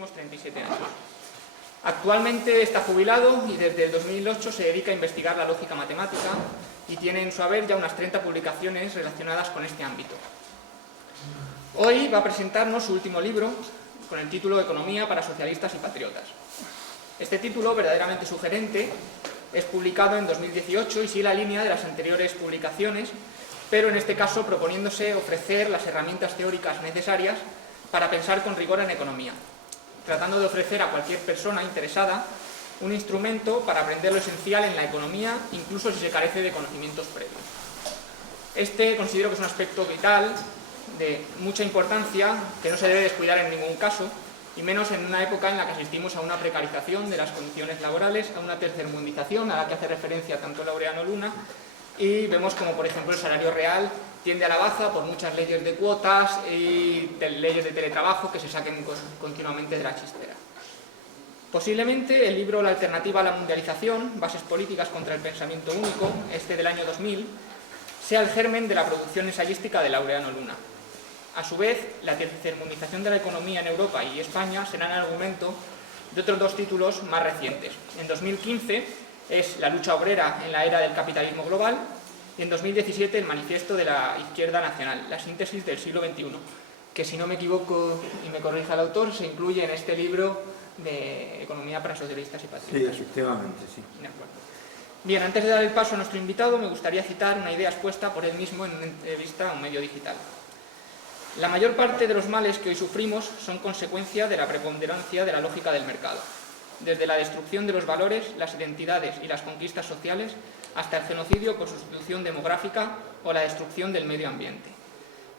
últimos 37 años. Actualmente está jubilado y desde el 2008 se dedica a investigar la lógica matemática y tiene en su haber ya unas 30 publicaciones relacionadas con este ámbito. Hoy va a presentarnos su último libro con el título Economía para socialistas y patriotas. Este título, verdaderamente sugerente, es publicado en 2018 y sigue la línea de las anteriores publicaciones, pero en este caso proponiéndose ofrecer las herramientas teóricas necesarias para pensar con rigor en economía, tratando de ofrecer a cualquier persona interesada un instrumento para aprender lo esencial en la economía, incluso si se carece de conocimientos previos. Este considero que es un aspecto vital, de mucha importancia, que no se debe descuidar en ningún caso, y menos en una época en la que asistimos a una precarización de las condiciones laborales, a una tercermundización a la que hace referencia tanto Laureano Luna, y vemos como, por ejemplo, el salario real tiende a la baja por muchas leyes de cuotas y leyes de teletrabajo que se saquen continuamente de la chistera. Posiblemente el libro La alternativa a la mundialización, bases políticas contra el pensamiento único, este del año 2000, sea el germen de la producción ensayística de Laureano Luna. A su vez, la tercermundización de la economía en Europa y España será el argumento de otros dos títulos más recientes. En 2015 es La lucha obrera en la era del capitalismo global y en 2017 el manifiesto de la izquierda nacional, la síntesis del siglo XXI, que si no me equivoco y me corrija el autor, se incluye en este libro de Economía para socialistas y patriotas. Sí, efectivamente, sí. De acuerdo. Bien, antes de dar el paso a nuestro invitado, me gustaría citar una idea expuesta por él mismo en una entrevista a un medio digital. La mayor parte de los males que hoy sufrimos son consecuencia de la preponderancia de la lógica del mercado, desde la destrucción de los valores, las identidades y las conquistas sociales, hasta el genocidio por sustitución demográfica o la destrucción del medio ambiente.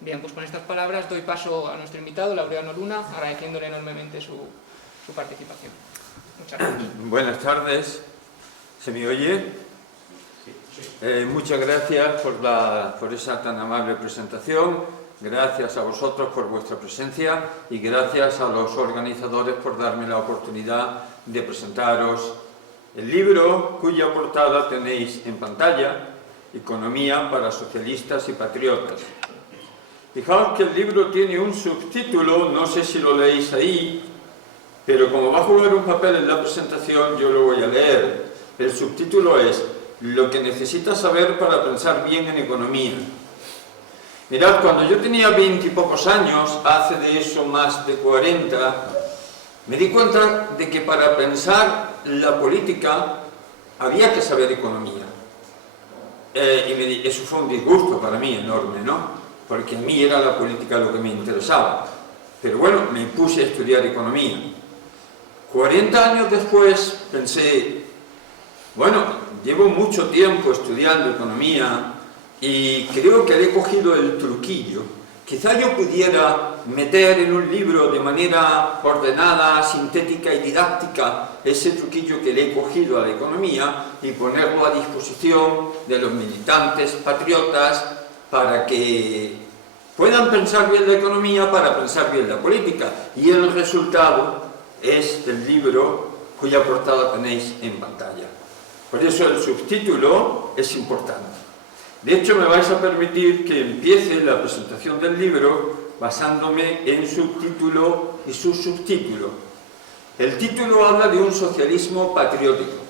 Bien, pues con estas palabras doy paso a nuestro invitado, Laureano Luna, agradeciéndole enormemente su participación. Muchas gracias. Buenas tardes. ¿Se me oye? Muchas gracias por esa tan amable presentación. Gracias a vosotros por vuestra presencia y gracias a los organizadores por darme la oportunidad de presentaros el libro cuya portada tenéis en pantalla, Economía para socialistas y patriotas. Fijaos que el libro tiene un subtítulo, no sé si lo leéis ahí, pero como va a jugar un papel en la presentación, yo lo voy a leer. El subtítulo es Lo que necesitas saber para pensar bien en economía. Mirad, cuando yo tenía 20 y pocos años, hace de eso más de 40, me di cuenta de que para pensar la política había que saber economía. Eso fue un disgusto para mí enorme, ¿no? Porque a mí era la política lo que me interesaba. Pero bueno, me puse a estudiar economía. 40 años después pensé, bueno, llevo mucho tiempo estudiando economía y creo que le he cogido el truquillo. Quizá yo pudiera meter en un libro de manera ordenada, sintética y didáctica ese truquillo que le he cogido a la economía y ponerlo a disposición de los militantes patriotas para que puedan pensar bien la economía, para pensar bien la política. Y el resultado es el libro cuya portada tenéis en pantalla. Por eso el subtítulo es importante. De hecho, me vais a permitir que empiece la presentación del libro basándome en su título y su subtítulo. El título habla de un socialismo patriótico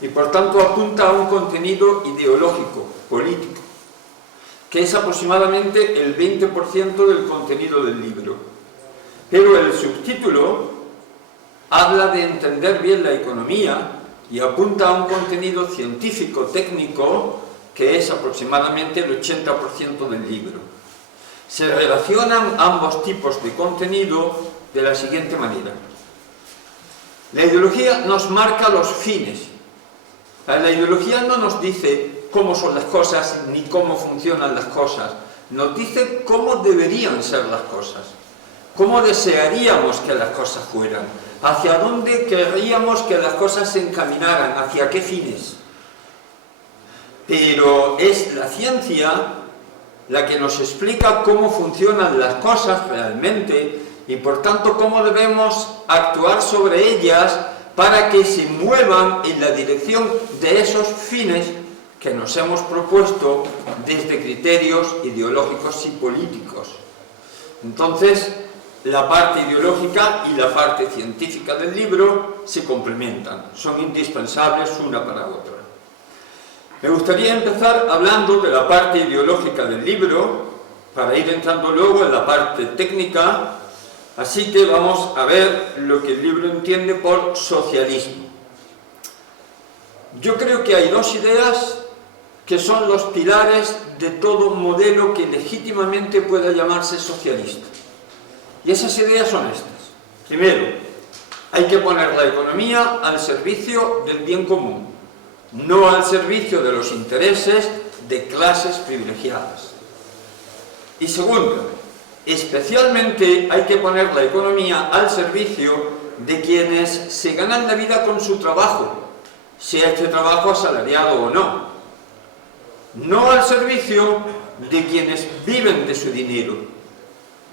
y por tanto apunta a un contenido ideológico, político, que es aproximadamente el 20% del contenido del libro. Pero el subtítulo habla de entender bien la economía y apunta a un contenido científico, técnico, que es aproximadamente el 80% del libro. Se relacionan ambos tipos de contenido de la siguiente manera. La ideología nos marca los fines. La ideología no nos dice cómo son las cosas ni cómo funcionan las cosas. Nos dice cómo deberían ser las cosas, cómo desearíamos que las cosas fueran, hacia dónde querríamos que las cosas se encaminaran, hacia qué fines. Pero es la ciencia la que nos explica cómo funcionan las cosas realmente y por tanto cómo debemos actuar sobre ellas para que se muevan en la dirección de esos fines que nos hemos propuesto desde criterios ideológicos y políticos. Entonces, la parte ideológica y la parte científica del libro se complementan, son indispensables una para otra. Me gustaría empezar hablando de la parte ideológica del libro, para ir entrando luego en la parte técnica, así que vamos a ver lo que el libro entiende por socialismo. Yo creo que hay dos ideas que son los pilares de todo modelo que legítimamente pueda llamarse socialista. Y esas ideas son estas. Primero, hay que poner la economía al servicio del bien común, no al servicio de los intereses de clases privilegiadas. Y segundo, especialmente hay que poner la economía al servicio de quienes se ganan la vida con su trabajo, sea este trabajo asalariado o no. No al servicio de quienes viven de su dinero.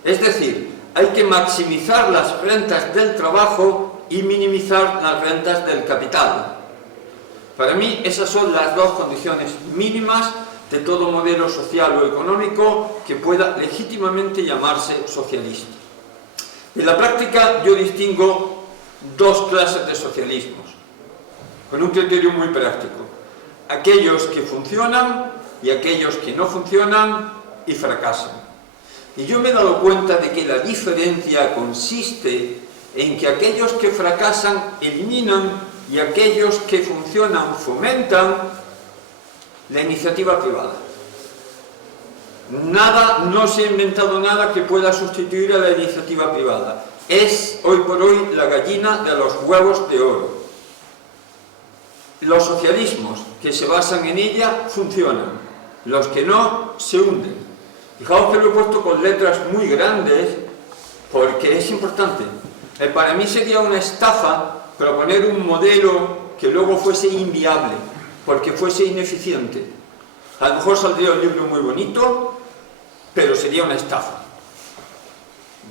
Es decir, hay que maximizar las rentas del trabajo y minimizar las rentas del capital. Para mí esas son las dos condiciones mínimas de todo modelo social o económico que pueda legítimamente llamarse socialista. En la práctica yo distingo dos clases de socialismos, con un criterio muy práctico: aquellos que funcionan y aquellos que no funcionan y fracasan. Y yo me he dado cuenta de que la diferencia consiste en que aquellos que fracasan eliminan y aquellos que funcionan fomentan la iniciativa privada. No se ha inventado nada que pueda sustituir a la iniciativa privada. Es hoy por hoy la gallina de los huevos de oro. Los socialismos que se basan en ella funcionan, los que no se hunden. Fijaos que lo he puesto con letras muy grandes porque es importante. Para mí sería una estafa proponer un modelo que luego fuese inviable, porque fuese ineficiente. A lo mejor saldría un libro muy bonito, pero sería una estafa.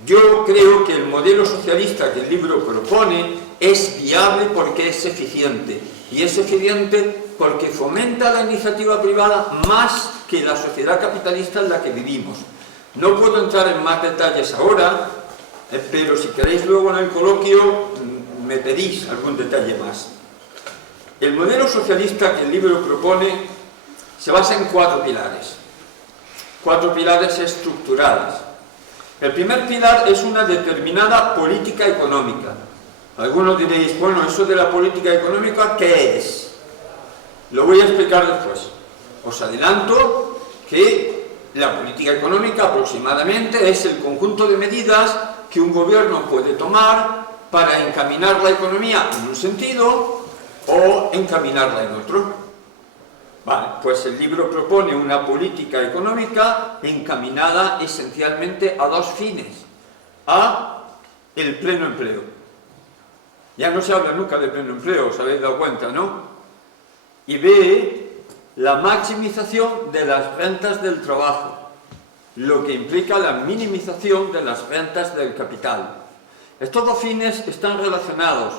Yo creo que el modelo socialista que el libro propone es viable porque es eficiente. Y es eficiente porque fomenta la iniciativa privada más que la sociedad capitalista en la que vivimos. No puedo entrar en más detalles ahora, pero si queréis luego en el coloquio me pedís algún detalle más. El modelo socialista que el libro propone se basa en cuatro pilares estructurales. El primer pilar es una determinada política económica. Algunos diréis, bueno, eso de la política económica, ¿qué es? Lo voy a explicar después. Os adelanto que la política económica aproximadamente es el conjunto de medidas que un gobierno puede tomar para encaminar la economía en un sentido o encaminarla en otro. Vale, pues el libro propone una política económica encaminada esencialmente a dos fines: a el pleno empleo. Ya no se habla nunca de pleno empleo, os habéis dado cuenta, ¿no? Y B, la maximización de las rentas del trabajo, lo que implica la minimización de las rentas del capital. Estos dos fines están relacionados.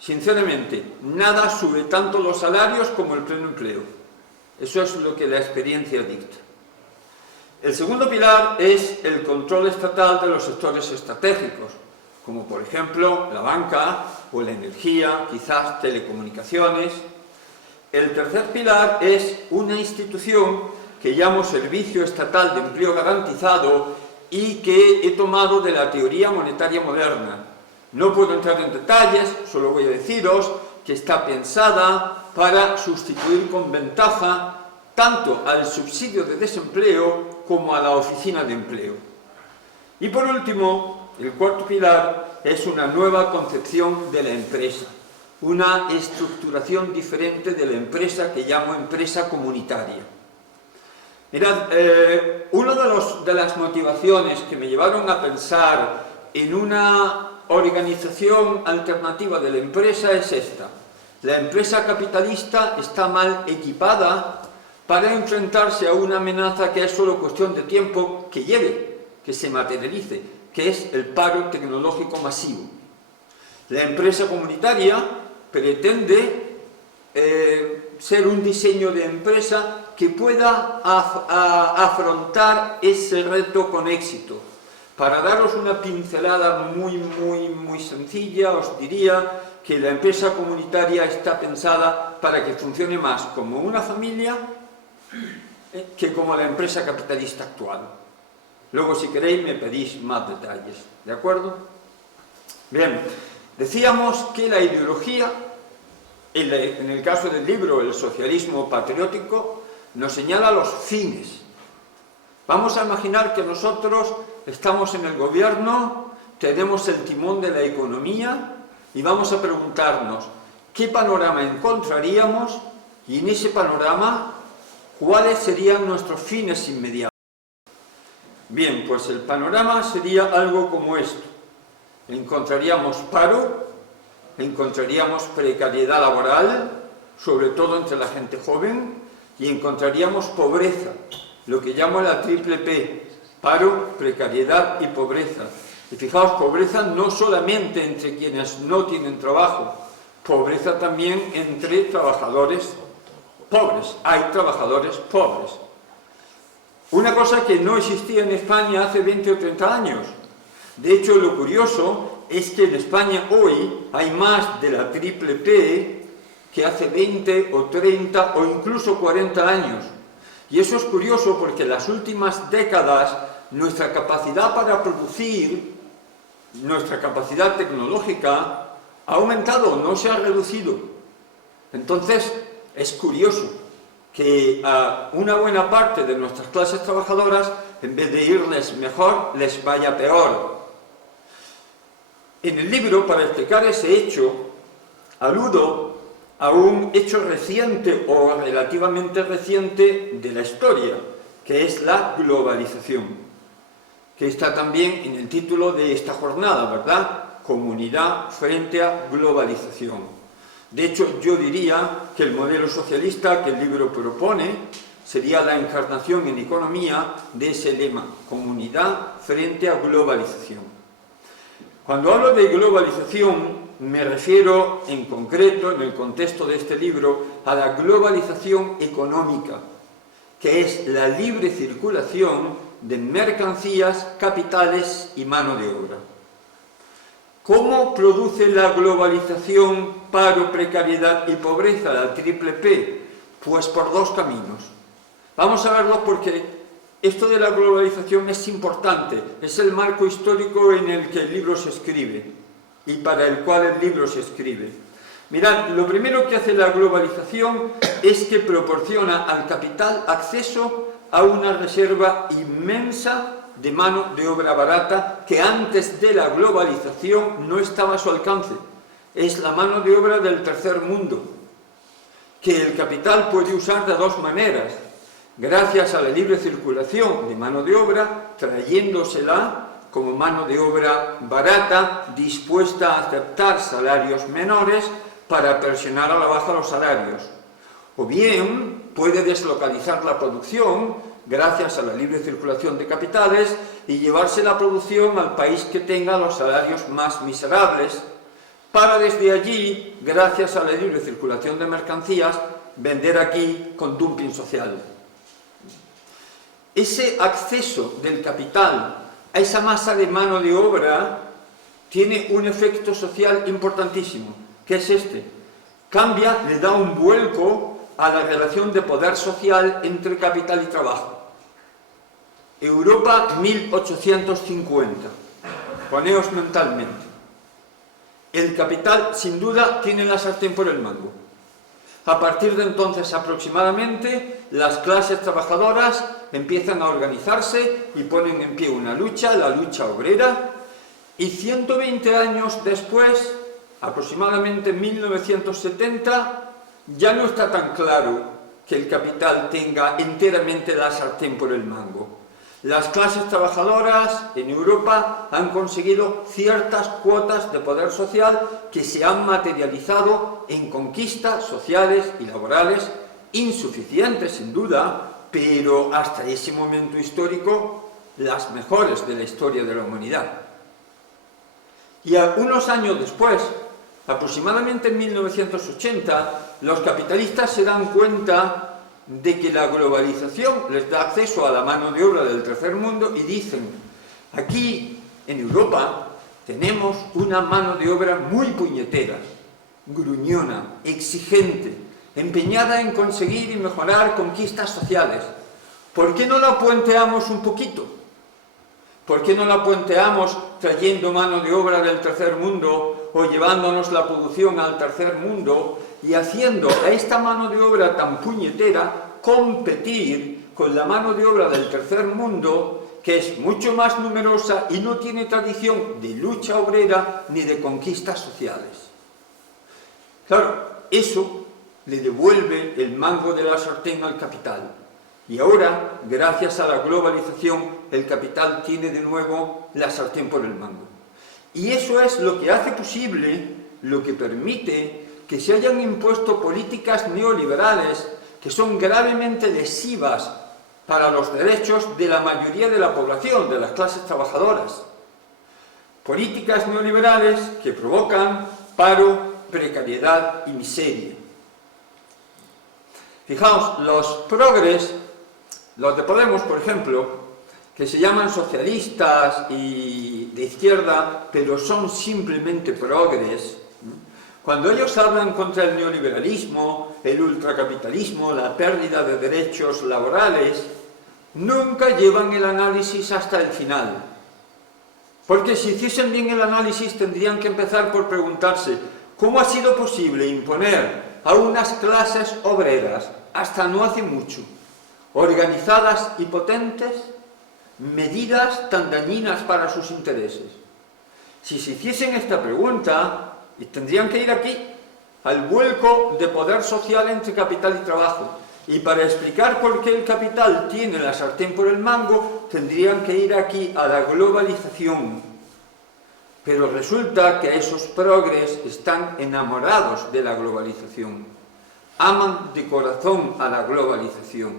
Sinceramente, nada sube tanto los salarios como el pleno empleo. Eso es lo que la experiencia dicta. El segundo pilar es el control estatal de los sectores estratégicos, como por ejemplo la banca o la energía, quizás telecomunicaciones. El tercer pilar es una institución que llamo Servicio Estatal de Empleo Garantizado y que he tomado de la teoría monetaria moderna. No puedo entrar en detalles, solo voy a deciros que está pensada para sustituir con ventaja tanto al subsidio de desempleo como a la oficina de empleo. Y por último, el cuarto pilar es una nueva concepción de la empresa, una estructuración diferente de la empresa que llamo empresa comunitaria. Mirad, una de las motivaciones que me llevaron a pensar en una organización alternativa de la empresa es esta: la empresa capitalista está mal equipada para enfrentarse a una amenaza que es solo cuestión de tiempo que llegue, que se materialice, que es el paro tecnológico masivo. La empresa comunitaria pretende ser un diseño de empresa que pueda afrontar ese reto con éxito, Para daros una pincelada muy sencilla, os diría que la empresa comunitaria está pensada para que funcione más como una familia que como la empresa capitalista actual. Luego, si queréis, me pedís más detalles, ¿de acuerdo? Bien, decíamos que la ideología, en el caso del libro El socialismo patriótico, nos señala los fines. Vamos a imaginar que nosotros estamos en el gobierno, tenemos el timón de la economía y vamos a preguntarnos qué panorama encontraríamos y en ese panorama cuáles serían nuestros fines inmediatos. Bien, pues el panorama sería algo como esto. Encontraríamos paro, encontraríamos precariedad laboral, sobre todo entre la gente joven, y encontraríamos pobreza, lo que llamo la triple P: paro, precariedad y pobreza. Y fijaos, pobreza no solamente entre quienes no tienen trabajo, pobreza también entre trabajadores pobres. Hay trabajadores pobres. Una cosa que no existía en España hace 20 o 30 años. De hecho, lo curioso es que en España hoy hay más de la triple P que hace 20 o 30 o incluso 40 años. Y eso es curioso porque en las últimas décadas nuestra capacidad para producir, nuestra capacidad tecnológica ha aumentado, no se ha reducido. Entonces, es curioso que a una buena parte de nuestras clases trabajadoras, en vez de irles mejor, les vaya peor. En el libro, para explicar ese hecho, aludo a un hecho reciente o relativamente reciente de la historia, que es la globalización, que está también en el título de esta jornada, ¿verdad? Comunidad frente a globalización. De hecho, yo diría que el modelo socialista que el libro propone sería la encarnación en economía de ese lema: comunidad frente a globalización. Cuando hablo de globalización, me refiero en concreto, en el contexto de este libro, a la globalización económica, que es la libre circulación de mercancías, capitales y mano de obra. ¿Cómo produce la globalización paro, precariedad y pobreza, la triple P? Pues por dos caminos. Vamos a verlo porque esto de la globalización es importante, es el marco histórico en el que el libro se escribe y para el cual el libro se escribe. Mirad, lo primero que hace la globalización es que proporciona al capital acceso a una reserva inmensa de mano de obra barata que antes de la globalización no estaba a su alcance. Es la mano de obra del tercer mundo, que el capital puede usar de dos maneras: gracias a la libre circulación de mano de obra, trayéndosela como mano de obra barata, dispuesta a aceptar salarios menores para presionar a la baja los salarios. O bien puede deslocalizar la producción gracias a la libre circulación de capitales y llevarse la producción al país que tenga los salarios más miserables, para desde allí, gracias a la libre circulación de mercancías, vender aquí con dumping social. Ese acceso del capital a esa masa de mano de obra tiene un efecto social importantísimo, que es este: cambia, le da un vuelco a la relación de poder social entre capital y trabajo. Europa 1850, poneos mentalmente. El capital, sin duda, tiene la sartén por el mango. A partir de entonces, aproximadamente, las clases trabajadoras empiezan a organizarse y ponen en pie una lucha, la lucha obrera, y 120 años después, aproximadamente en 1970, ya no está tan claro que el capital tenga enteramente la sartén por el mango. Las clases trabajadoras en Europa han conseguido ciertas cuotas de poder social que se han materializado en conquistas sociales y laborales insuficientes, sin duda, pero hasta ese momento histórico las mejores de la historia de la humanidad. Y unos años después, aproximadamente en 1980, los capitalistas se dan cuenta de que la globalización les da acceso a la mano de obra del tercer mundo y dicen: Aquí, en Europa, tenemos una mano de obra muy puñetera, gruñona, exigente, empeñada en conseguir y mejorar conquistas sociales. ¿Por qué no la puenteamos un poquito? ¿Por qué no la puenteamos trayendo mano de obra del tercer mundo o llevándonos la producción al tercer mundo y haciendo a esta mano de obra tan puñetera competir con la mano de obra del tercer mundo, que es mucho más numerosa y no tiene tradición de lucha obrera ni de conquistas sociales? Claro, eso le devuelve el mango de la sartén al capital. Y ahora, gracias a la globalización, el capital tiene de nuevo la sartén por el mango. Y eso es lo que hace posible, lo que permite que se hayan impuesto políticas neoliberales que son gravemente lesivas para los derechos de la mayoría de la población, de las clases trabajadoras. Políticas neoliberales que provocan paro, precariedad y miseria. Fijaos, los progres, los de Podemos, por ejemplo, que se llaman socialistas y de izquierda, pero son simplemente progres, cuando ellos hablan contra el neoliberalismo, el ultracapitalismo, la pérdida de derechos laborales, nunca llevan el análisis hasta el final. Porque si hiciesen bien el análisis tendrían que empezar por preguntarse ¿cómo ha sido posible imponer a unas clases obreras, hasta no hace mucho, organizadas y potentes, medidas tan dañinas para sus intereses? Si se hiciesen esta pregunta, tendrían que ir aquí, al vuelco de poder social entre capital y trabajo. Y para explicar por qué el capital tiene la sartén por el mango, tendrían que ir aquí a la globalización. Pero resulta que esos progres están enamorados de la globalización. Aman de corazón a la globalización.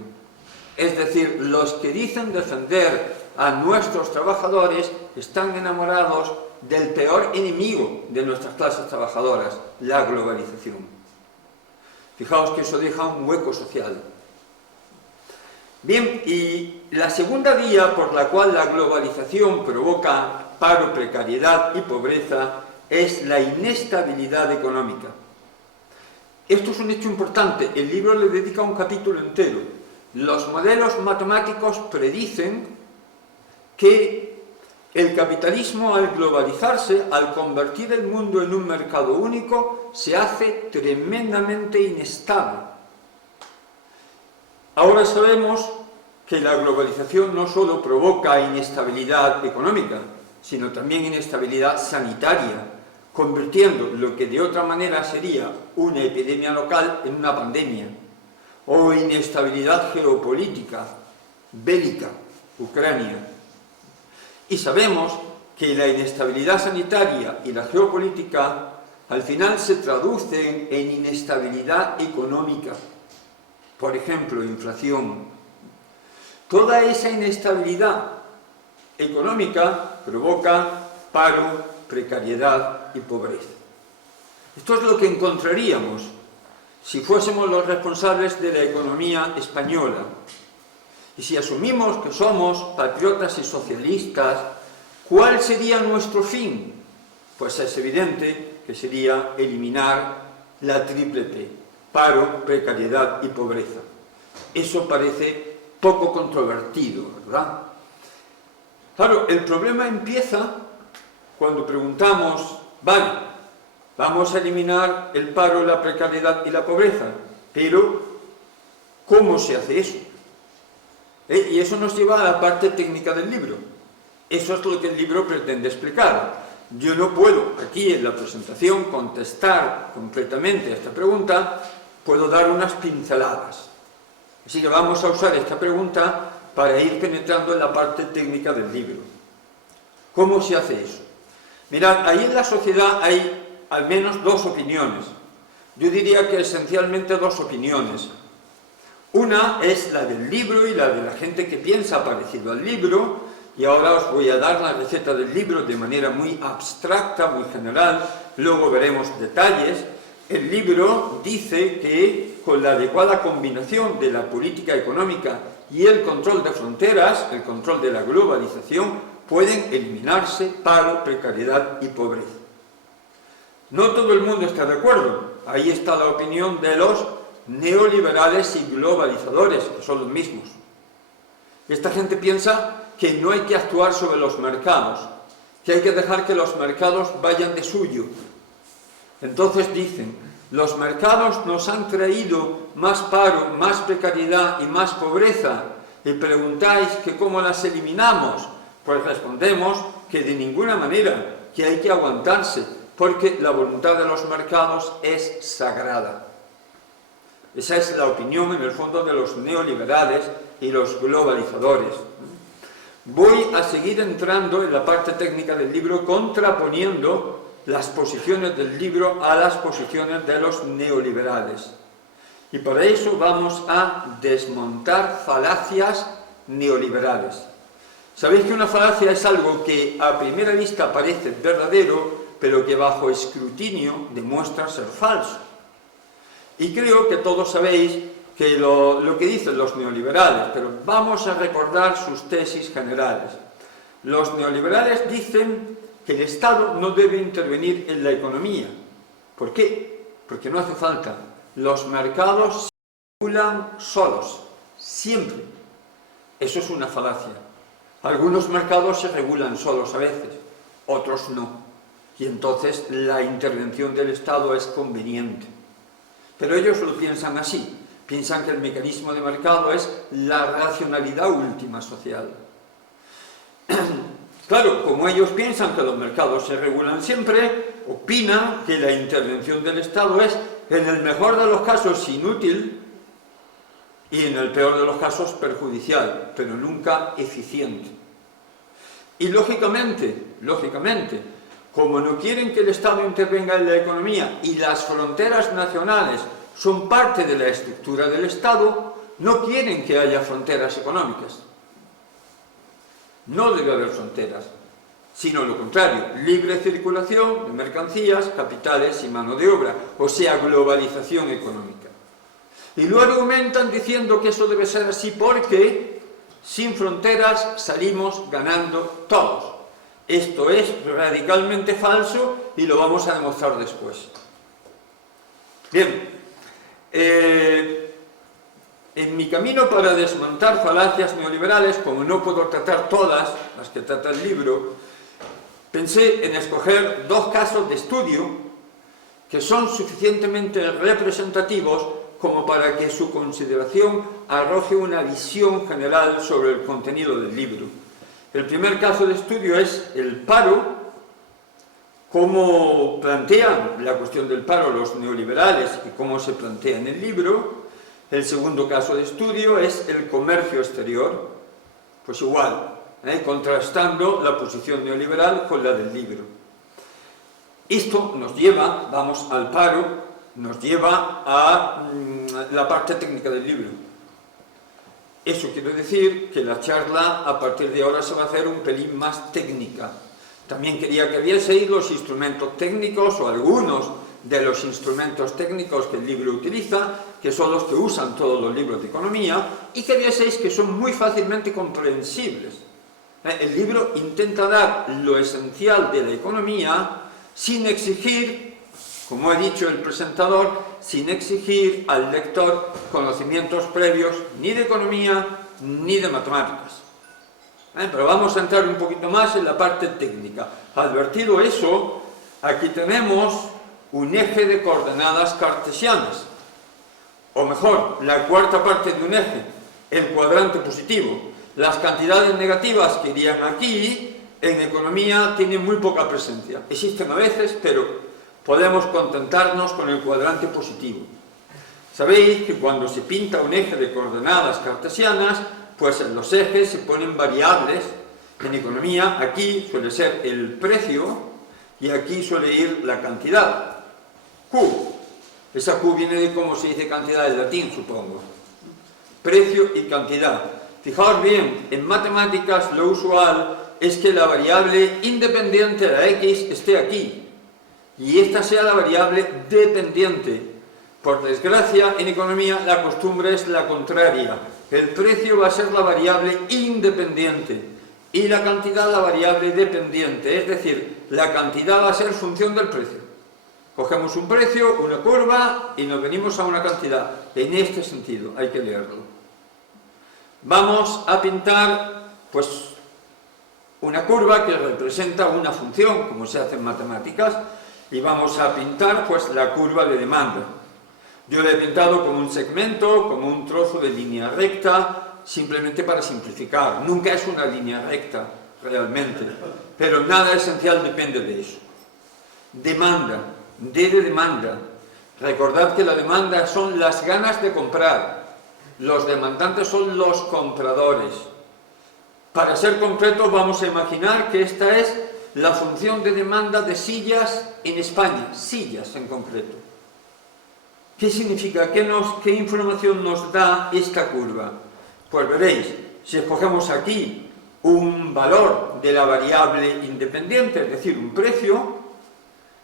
Es decir, los que dicen defender a nuestros trabajadores están enamorados del peor enemigo de nuestras clases trabajadoras, la globalización. Fijaos que eso deja un hueco social. Bien, y la segunda vía por la cual la globalización provoca paro, precariedad y pobreza es la inestabilidad económica. Esto es un hecho importante, el libro le dedica un capítulo entero. Los modelos matemáticos predicen que el capitalismo, al globalizarse, al convertir el mundo en un mercado único, se hace tremendamente inestable. Ahora sabemos que la globalización no solo provoca inestabilidad económica, sino también inestabilidad sanitaria, convirtiendo lo que de otra manera sería una epidemia local en una pandemia, o inestabilidad geopolítica, bélica, Ucrania. Y sabemos que la inestabilidad sanitaria y la geopolítica al final se traducen en inestabilidad económica. Por ejemplo, inflación. Toda esa inestabilidad económica provoca paro, precariedad y pobreza. Esto es lo que encontraríamos si fuésemos los responsables de la economía española. Y si asumimos que somos patriotas y socialistas, ¿cuál sería nuestro fin? Pues es evidente que sería eliminar la triple P: paro, precariedad y pobreza. Eso parece poco controvertido, ¿verdad? Claro, el problema empieza cuando preguntamos, vale, vamos a eliminar el paro, la precariedad y la pobreza, pero ¿cómo se hace eso? Y eso nos lleva a la parte técnica del libro. Eso es lo que el libro pretende explicar. Yo no puedo aquí en la presentación contestar completamente a esta pregunta, puedo dar unas pinceladas. Así que vamos a usar esta pregunta para ir penetrando en la parte técnica del libro. ¿Cómo se hace eso? Mirad, ahí en la sociedad hay al menos dos opiniones. Yo diría que esencialmente dos opiniones. Una es la del libro y la de la gente que piensa parecido al libro, y ahora os voy a dar la receta del libro de manera muy abstracta, muy general, luego veremos detalles. El libro dice que con la adecuada combinación de la política económica y el control de fronteras, el control de la globalización, pueden eliminarse paro, precariedad y pobreza. No todo el mundo está de acuerdo. Ahí está la opinión de los neoliberales y globalizadores, que son los mismos. Esta gente piensa que no hay que actuar sobre los mercados, que hay que dejar que los mercados vayan de suyo. Entonces dicen, los mercados nos han traído más paro, más precariedad y más pobreza, y preguntáis que cómo las eliminamos. Pues respondemos que de ninguna manera, que hay que aguantarse, porque la voluntad de los mercados es sagrada. Esa es la opinión, en el fondo, de los neoliberales y los globalizadores. Voy a seguir entrando en la parte técnica del libro, contraponiendo las posiciones del libro a las posiciones de los neoliberales. Y para eso vamos a desmontar falacias neoliberales. Sabéis que una falacia es algo que a primera vista parece verdadero, pero que bajo escrutinio demuestra ser falso. Y creo que todos sabéis que lo que dicen los neoliberales, pero vamos a recordar sus tesis generales. Los neoliberales dicen que el Estado no debe intervenir en la economía. ¿Por qué? Porque no hace falta. Los mercados se regulan solos, siempre. Eso es una falacia. Algunos mercados se regulan solos a veces, otros no. Y entonces la intervención del Estado es conveniente. Pero ellos lo piensan así. Piensan que el mecanismo de mercado es la racionalidad última social. Claro, como ellos piensan que los mercados se regulan siempre, opinan que la intervención del Estado es, en el mejor de los casos, inútil y en el peor de los casos perjudicial, pero nunca eficiente. Y lógicamente, como no quieren que el Estado intervenga en la economía y las fronteras nacionales son parte de la estructura del Estado, no quieren que haya fronteras económicas. No debe haber fronteras, sino lo contrario, libre circulación de mercancías, capitales y mano de obra, o sea, globalización económica. Y lo argumentan diciendo que eso debe ser así porque sin fronteras salimos ganando todos. Esto es radicalmente falso y lo vamos a demostrar después. Bien, en mi camino para desmontar falacias neoliberales, como no puedo tratar todas las que trata el libro, pensé en escoger dos casos de estudio que son suficientemente representativos como para que su consideración arroje una visión general sobre el contenido del libro. El primer caso de estudio es el paro, cómo plantean la cuestión del paro los neoliberales y cómo se plantea en el libro. El segundo caso de estudio es el comercio exterior, pues igual, contrastando la posición neoliberal con la del libro. Esto nos lleva, vamos al paro, nos lleva a la parte técnica del libro. Eso quiere decir que la charla a partir de ahora se va a hacer un pelín más técnica. También quería que vieseis los instrumentos técnicos o algunos de los instrumentos técnicos que el libro utiliza, que son los que usan todos los libros de economía, y que vieseis que son muy fácilmente comprensibles. El libro intenta dar lo esencial de la economía sin exigir, como ha dicho el presentador, sin exigir al lector conocimientos previos ni de economía ni de matemáticas. Pero vamos a entrar un poquito más en la parte técnica. Advertido eso, aquí tenemos un eje de coordenadas cartesianas, o mejor, la cuarta parte de un eje, el cuadrante positivo. Las cantidades negativas que irían aquí, en economía, tienen muy poca presencia. Existen a veces, pero podemos contentarnos con el cuadrante positivo. Sabéis que cuando se pinta un eje de coordenadas cartesianas, pues en los ejes se ponen variables. En economía, aquí suele ser el precio y aquí suele ir la cantidad. Q. Esa Q viene de cómo se dice cantidad en latín, supongo. Precio y cantidad. Fijaos bien, en matemáticas lo usual es que la variable independiente de la X esté aquí y esta sea la variable dependiente. Por desgracia, en economía la costumbre es la contraria. El precio va a ser la variable independiente y la cantidad la variable dependiente, es decir, la cantidad va a ser función del precio. Cogemos un precio, una curva y nos venimos a una cantidad. En este sentido hay que leerlo. Vamos a pintar pues una curva que representa una función, como se hace en matemáticas, y vamos a pintar pues la curva de demanda. Yo la he pintado como un segmento, como un trozo de línea recta, simplemente para simplificar. Nunca es una línea recta, realmente, pero nada esencial depende de eso. Demanda, D de demanda. Recordad que la demanda son las ganas de comprar, los demandantes son los compradores. Para ser concretos, vamos a imaginar que esta es la función de demanda de sillas en España, sillas en concreto. ¿Qué significa? ¿Qué información nos da esta curva? Pues veréis, si escogemos aquí un valor de la variable independiente, es decir, un precio,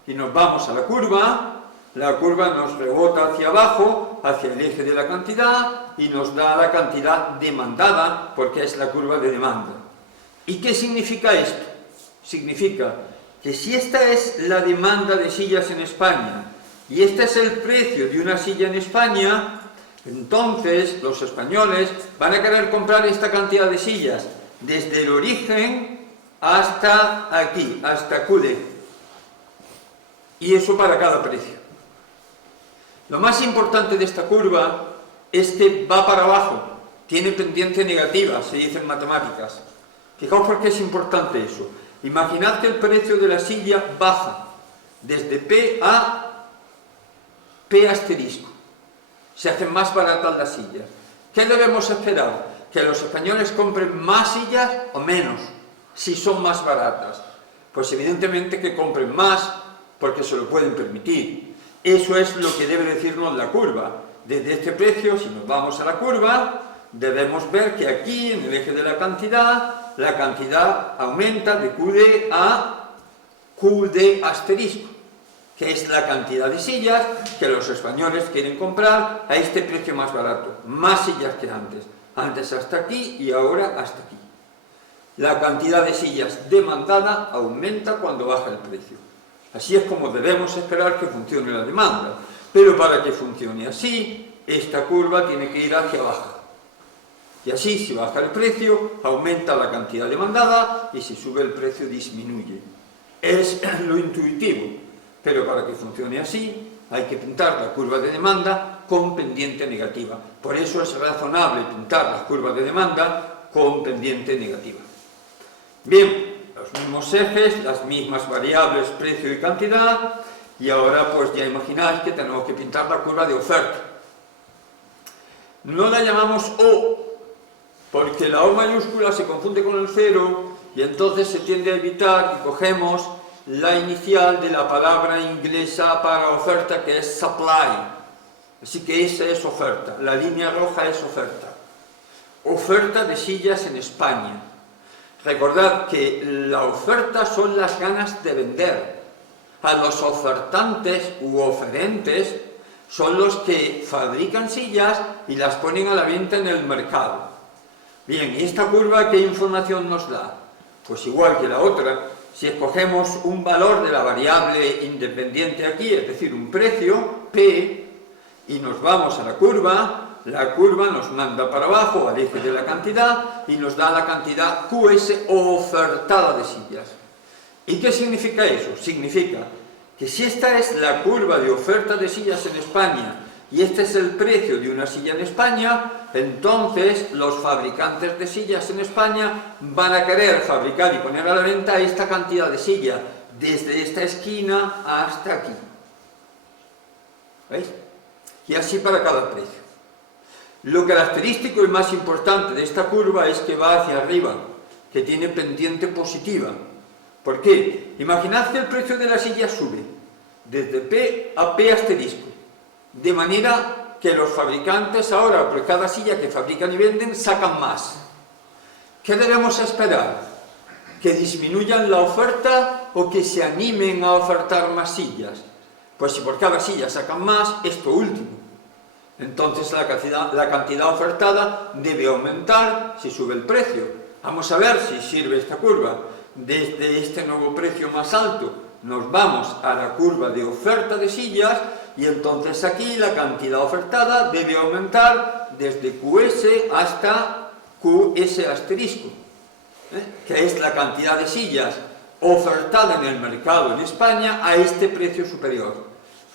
y nos vamos a la curva nos rebota hacia abajo, hacia el eje de la cantidad, y nos da la cantidad demandada, porque es la curva de demanda. ¿Y qué significa esto? Significa que si esta es la demanda de sillas en España, y este es el precio de una silla en España, entonces los españoles van a querer comprar esta cantidad de sillas, desde el origen hasta aquí, hasta QD. Y eso para cada precio. Lo más importante de esta curva es que va para abajo, tiene pendiente negativa, se dice en matemáticas. Fijaos por qué es importante eso. Imaginad que el precio de la silla baja desde P a P asterisco. Se hacen más baratas las sillas. ¿Qué debemos esperar? ¿Que los españoles compren más sillas o menos? Si son más baratas. Pues evidentemente que compren más porque se lo pueden permitir. Eso es lo que debe decirnos la curva. Desde este precio, si nos vamos a la curva, debemos ver que aquí, en el eje de la cantidad aumenta de QD a QD asterisco, que es la cantidad de sillas que los españoles quieren comprar a este precio más barato, más sillas que antes. Antes hasta aquí y ahora hasta aquí. La cantidad de sillas demandada aumenta cuando baja el precio. Así es como debemos esperar que funcione la demanda. Pero para que funcione así, esta curva tiene que ir hacia abajo. Y así, si baja el precio, aumenta la cantidad demandada, y si sube el precio, disminuye. Es lo intuitivo. Pero para que funcione así, hay que pintar la curva de demanda con pendiente negativa. Por eso es razonable pintar las curvas de demanda con pendiente negativa. Bien, los mismos ejes, las mismas variables, precio y cantidad, y ahora pues ya imagináis que tenemos que pintar la curva de oferta. No la llamamos O, porque la O mayúscula se confunde con el 0, y entonces se tiende a evitar y cogemos la inicial de la palabra inglesa para oferta, que es supply. Así que esa es oferta, la línea roja es oferta. Oferta de sillas en España. Recordad que la oferta son las ganas de vender. A los ofertantes u oferentes son los que fabrican sillas y las ponen a la venta en el mercado. Bien, ¿y esta curva qué información nos da? Pues igual que la otra, si escogemos un valor de la variable independiente aquí, es decir, un precio, P, y nos vamos a la curva nos manda para abajo al eje de la cantidad y nos da la cantidad QS ofertada de sillas. ¿Y qué significa eso? Significa que si esta es la curva de oferta de sillas en España y este es el precio de una silla en España, entonces los fabricantes de sillas en España van a querer fabricar y poner a la venta esta cantidad de sillas, desde esta esquina hasta aquí. ¿Veis? Y así para cada precio. Lo característico y más importante de esta curva es que va hacia arriba, que tiene pendiente positiva. ¿Por qué? Imaginad que el precio de la silla sube desde P a P asterisco, de manera que los fabricantes ahora, por cada silla que fabrican y venden, sacan más. ¿Qué debemos esperar? ¿Que disminuyan la oferta o que se animen a ofertar más sillas? Pues si por cada silla sacan más, esto último. Entonces la cantidad ofertada debe aumentar si sube el precio. Vamos a ver si sirve esta curva. Desde este nuevo precio más alto nos vamos a la curva de oferta de sillas y entonces aquí la cantidad ofertada debe aumentar desde QS hasta QS asterisco, que es la cantidad de sillas ofertada en el mercado en España a este precio superior.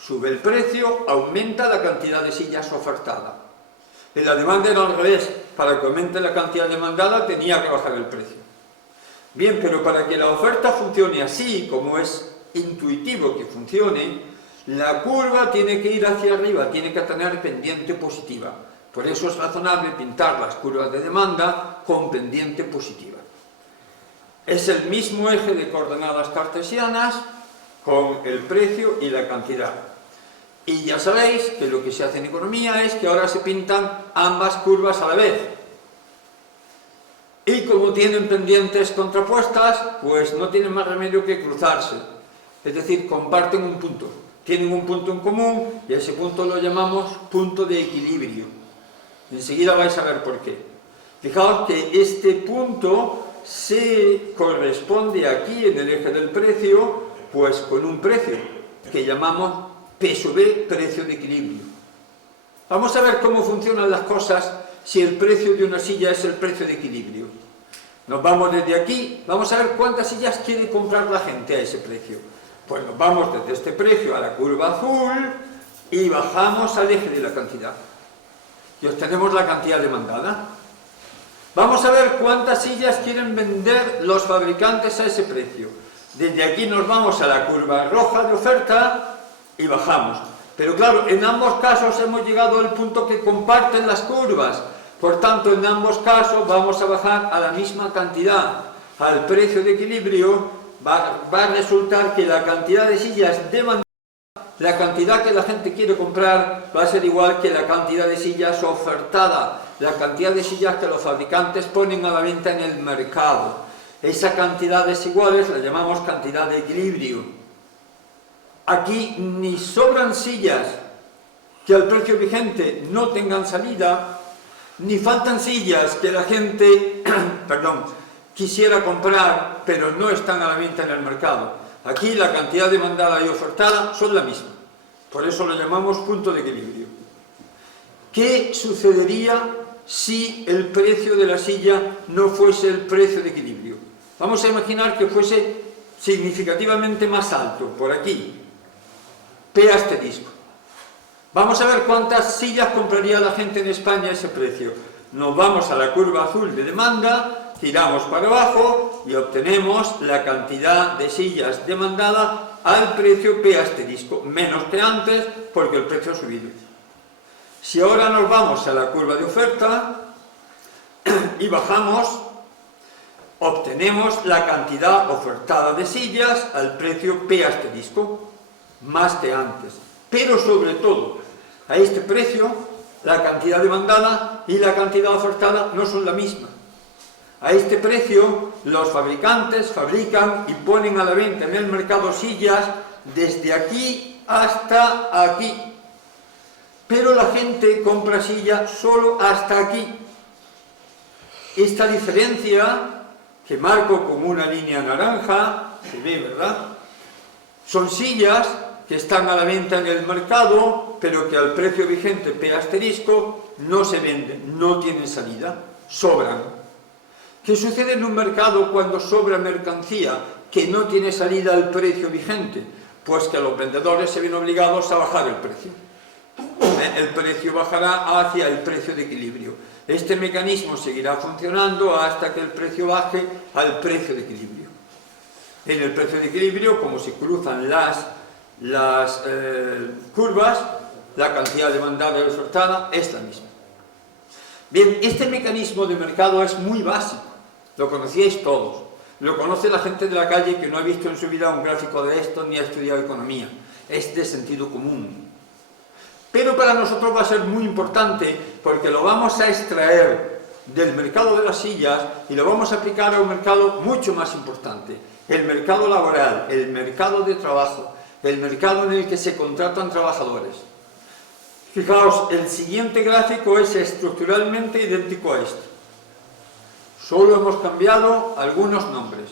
Sube el precio, aumenta la cantidad de sillas ofertada. En la demanda era al revés, para que aumente la cantidad demandada tenía que bajar el precio. Bien, pero para que la oferta funcione así, como es intuitivo que funcione, la curva tiene que ir hacia arriba, tiene que tener pendiente positiva. Por eso es razonable pintar las curvas de demanda con pendiente positiva. Es el mismo eje de coordenadas cartesianas con el precio y la cantidad. Y ya sabéis que lo que se hace en economía es que ahora se pintan ambas curvas a la vez. Y como tienen pendientes contrapuestas, pues no tienen más remedio que cruzarse. Es decir, comparten un punto. Tienen un punto en común y ese punto lo llamamos punto de equilibrio. Enseguida vais a ver por qué. Fijaos que este punto se corresponde aquí en el eje del precio, pues con un precio que llamamos P sobre precio de equilibrio. Vamos a ver cómo funcionan las cosas si el precio de una silla es el precio de equilibrio. Nos vamos desde aquí, vamos a ver cuántas sillas quiere comprar la gente a ese precio. Pues nos vamos desde este precio a la curva azul y bajamos al eje de la cantidad. Y obtenemos la cantidad demandada. Vamos a ver cuántas sillas quieren vender los fabricantes a ese precio. Desde aquí nos vamos a la curva roja de oferta y bajamos. Pero claro, en ambos casos hemos llegado al punto que comparten las curvas. Por tanto, en ambos casos vamos a bajar a la misma cantidad. Al precio de equilibrio va a resultar que la cantidad de sillas demandadas, la cantidad que la gente quiere comprar, va a ser igual que la cantidad de sillas ofertada, la cantidad de sillas que los fabricantes ponen a la venta en el mercado. Esa cantidad desiguales la llamamos cantidad de equilibrio. Aquí ni sobran sillas que al precio vigente no tengan salida, ni faltan sillas que la gente quisiera comprar, pero no están a la venta en el mercado. Aquí la cantidad demandada y ofertada son la misma. Por eso lo llamamos punto de equilibrio. ¿Qué sucedería si el precio de la silla no fuese el precio de equilibrio? Vamos a imaginar que fuese significativamente más alto, por aquí, P asterisco. Vamos a ver cuántas sillas compraría la gente en España a ese precio. Nos vamos a la curva azul de demanda, giramos para abajo y obtenemos la cantidad de sillas demandada al precio P asterisco, menos que antes porque el precio ha subido. Si ahora nos vamos a la curva de oferta y bajamos, obtenemos la cantidad ofertada de sillas al precio P asterisco, más que antes. Pero sobre todo, a este precio, la cantidad demandada y la cantidad ofertada no son la misma. A este precio, los fabricantes fabrican y ponen a la venta en el mercado sillas desde aquí hasta aquí. Pero la gente compra sillas solo hasta aquí. Esta diferencia, que marco con una línea naranja, se ve, ¿verdad? Son sillas que están a la venta en el mercado, pero que al precio vigente P asterisco no se venden, no tienen salida, sobran. ¿Qué sucede en un mercado cuando sobra mercancía que no tiene salida al precio vigente? Pues que los vendedores se ven obligados a bajar el precio. El precio bajará hacia el precio de equilibrio. Este mecanismo seguirá funcionando hasta que el precio baje al precio de equilibrio. En el precio de equilibrio, como se cruzan las curvas, la cantidad demandada y ofertada es la misma. Bien, este mecanismo de mercado es muy básico, lo conocíais todos, lo conoce la gente de la calle que no ha visto en su vida un gráfico de esto ni ha estudiado economía, es de sentido común. Pero para nosotros va a ser muy importante porque lo vamos a extraer del mercado de las sillas y lo vamos a aplicar a un mercado mucho más importante, el mercado laboral, el mercado de trabajo, el mercado en el que se contratan trabajadores. Fijaos, el siguiente gráfico es estructuralmente idéntico a este. Solo hemos cambiado algunos nombres.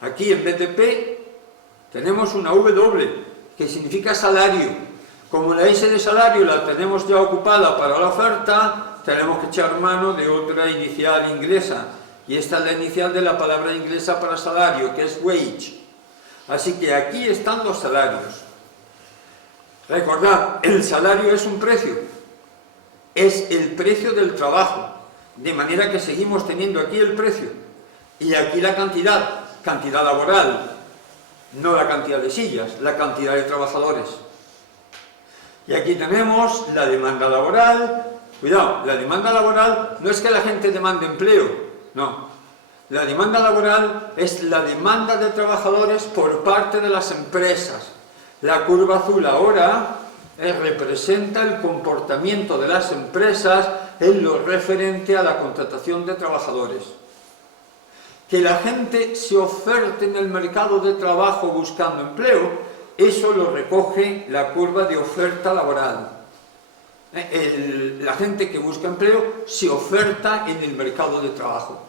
Aquí en BTP tenemos una W, que significa salario. Como la S de salario la tenemos ya ocupada para la oferta, tenemos que echar mano de otra inicial inglesa. Y esta es la inicial de la palabra inglesa para salario, que es wage. Así que aquí están los salarios. Recordad, el salario es un precio. Es el precio del trabajo. De manera que seguimos teniendo aquí el precio. Y aquí la cantidad laboral. No la cantidad de sillas, la cantidad de trabajadores. Y aquí tenemos la demanda laboral. Cuidado, la demanda laboral no es que la gente demande empleo, no. La demanda laboral es la demanda de trabajadores por parte de las empresas. La curva azul ahora representa el comportamiento de las empresas en lo referente a la contratación de trabajadores. Que la gente se oferte en el mercado de trabajo buscando empleo, eso lo recoge la curva de oferta laboral. La gente que busca empleo se oferta en el mercado de trabajo.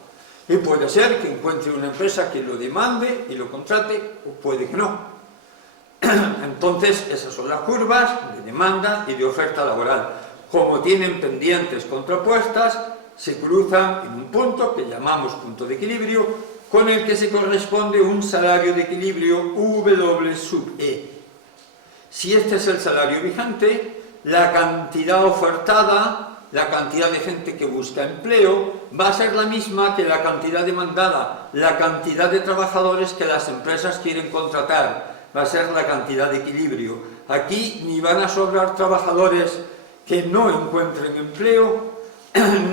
Y puede ser que encuentre una empresa que lo demande y lo contrate, o puede que no. Entonces, esas son las curvas de demanda y de oferta laboral. Como tienen pendientes contrapuestas, se cruzan en un punto que llamamos punto de equilibrio, con el que se corresponde un salario de equilibrio W sub E. Si este es el salario vigente, la cantidad ofertada, la cantidad de gente que busca empleo, va a ser la misma que la cantidad demandada, la cantidad de trabajadores que las empresas quieren contratar, va a ser la cantidad de equilibrio. Aquí ni van a sobrar trabajadores que no encuentren empleo,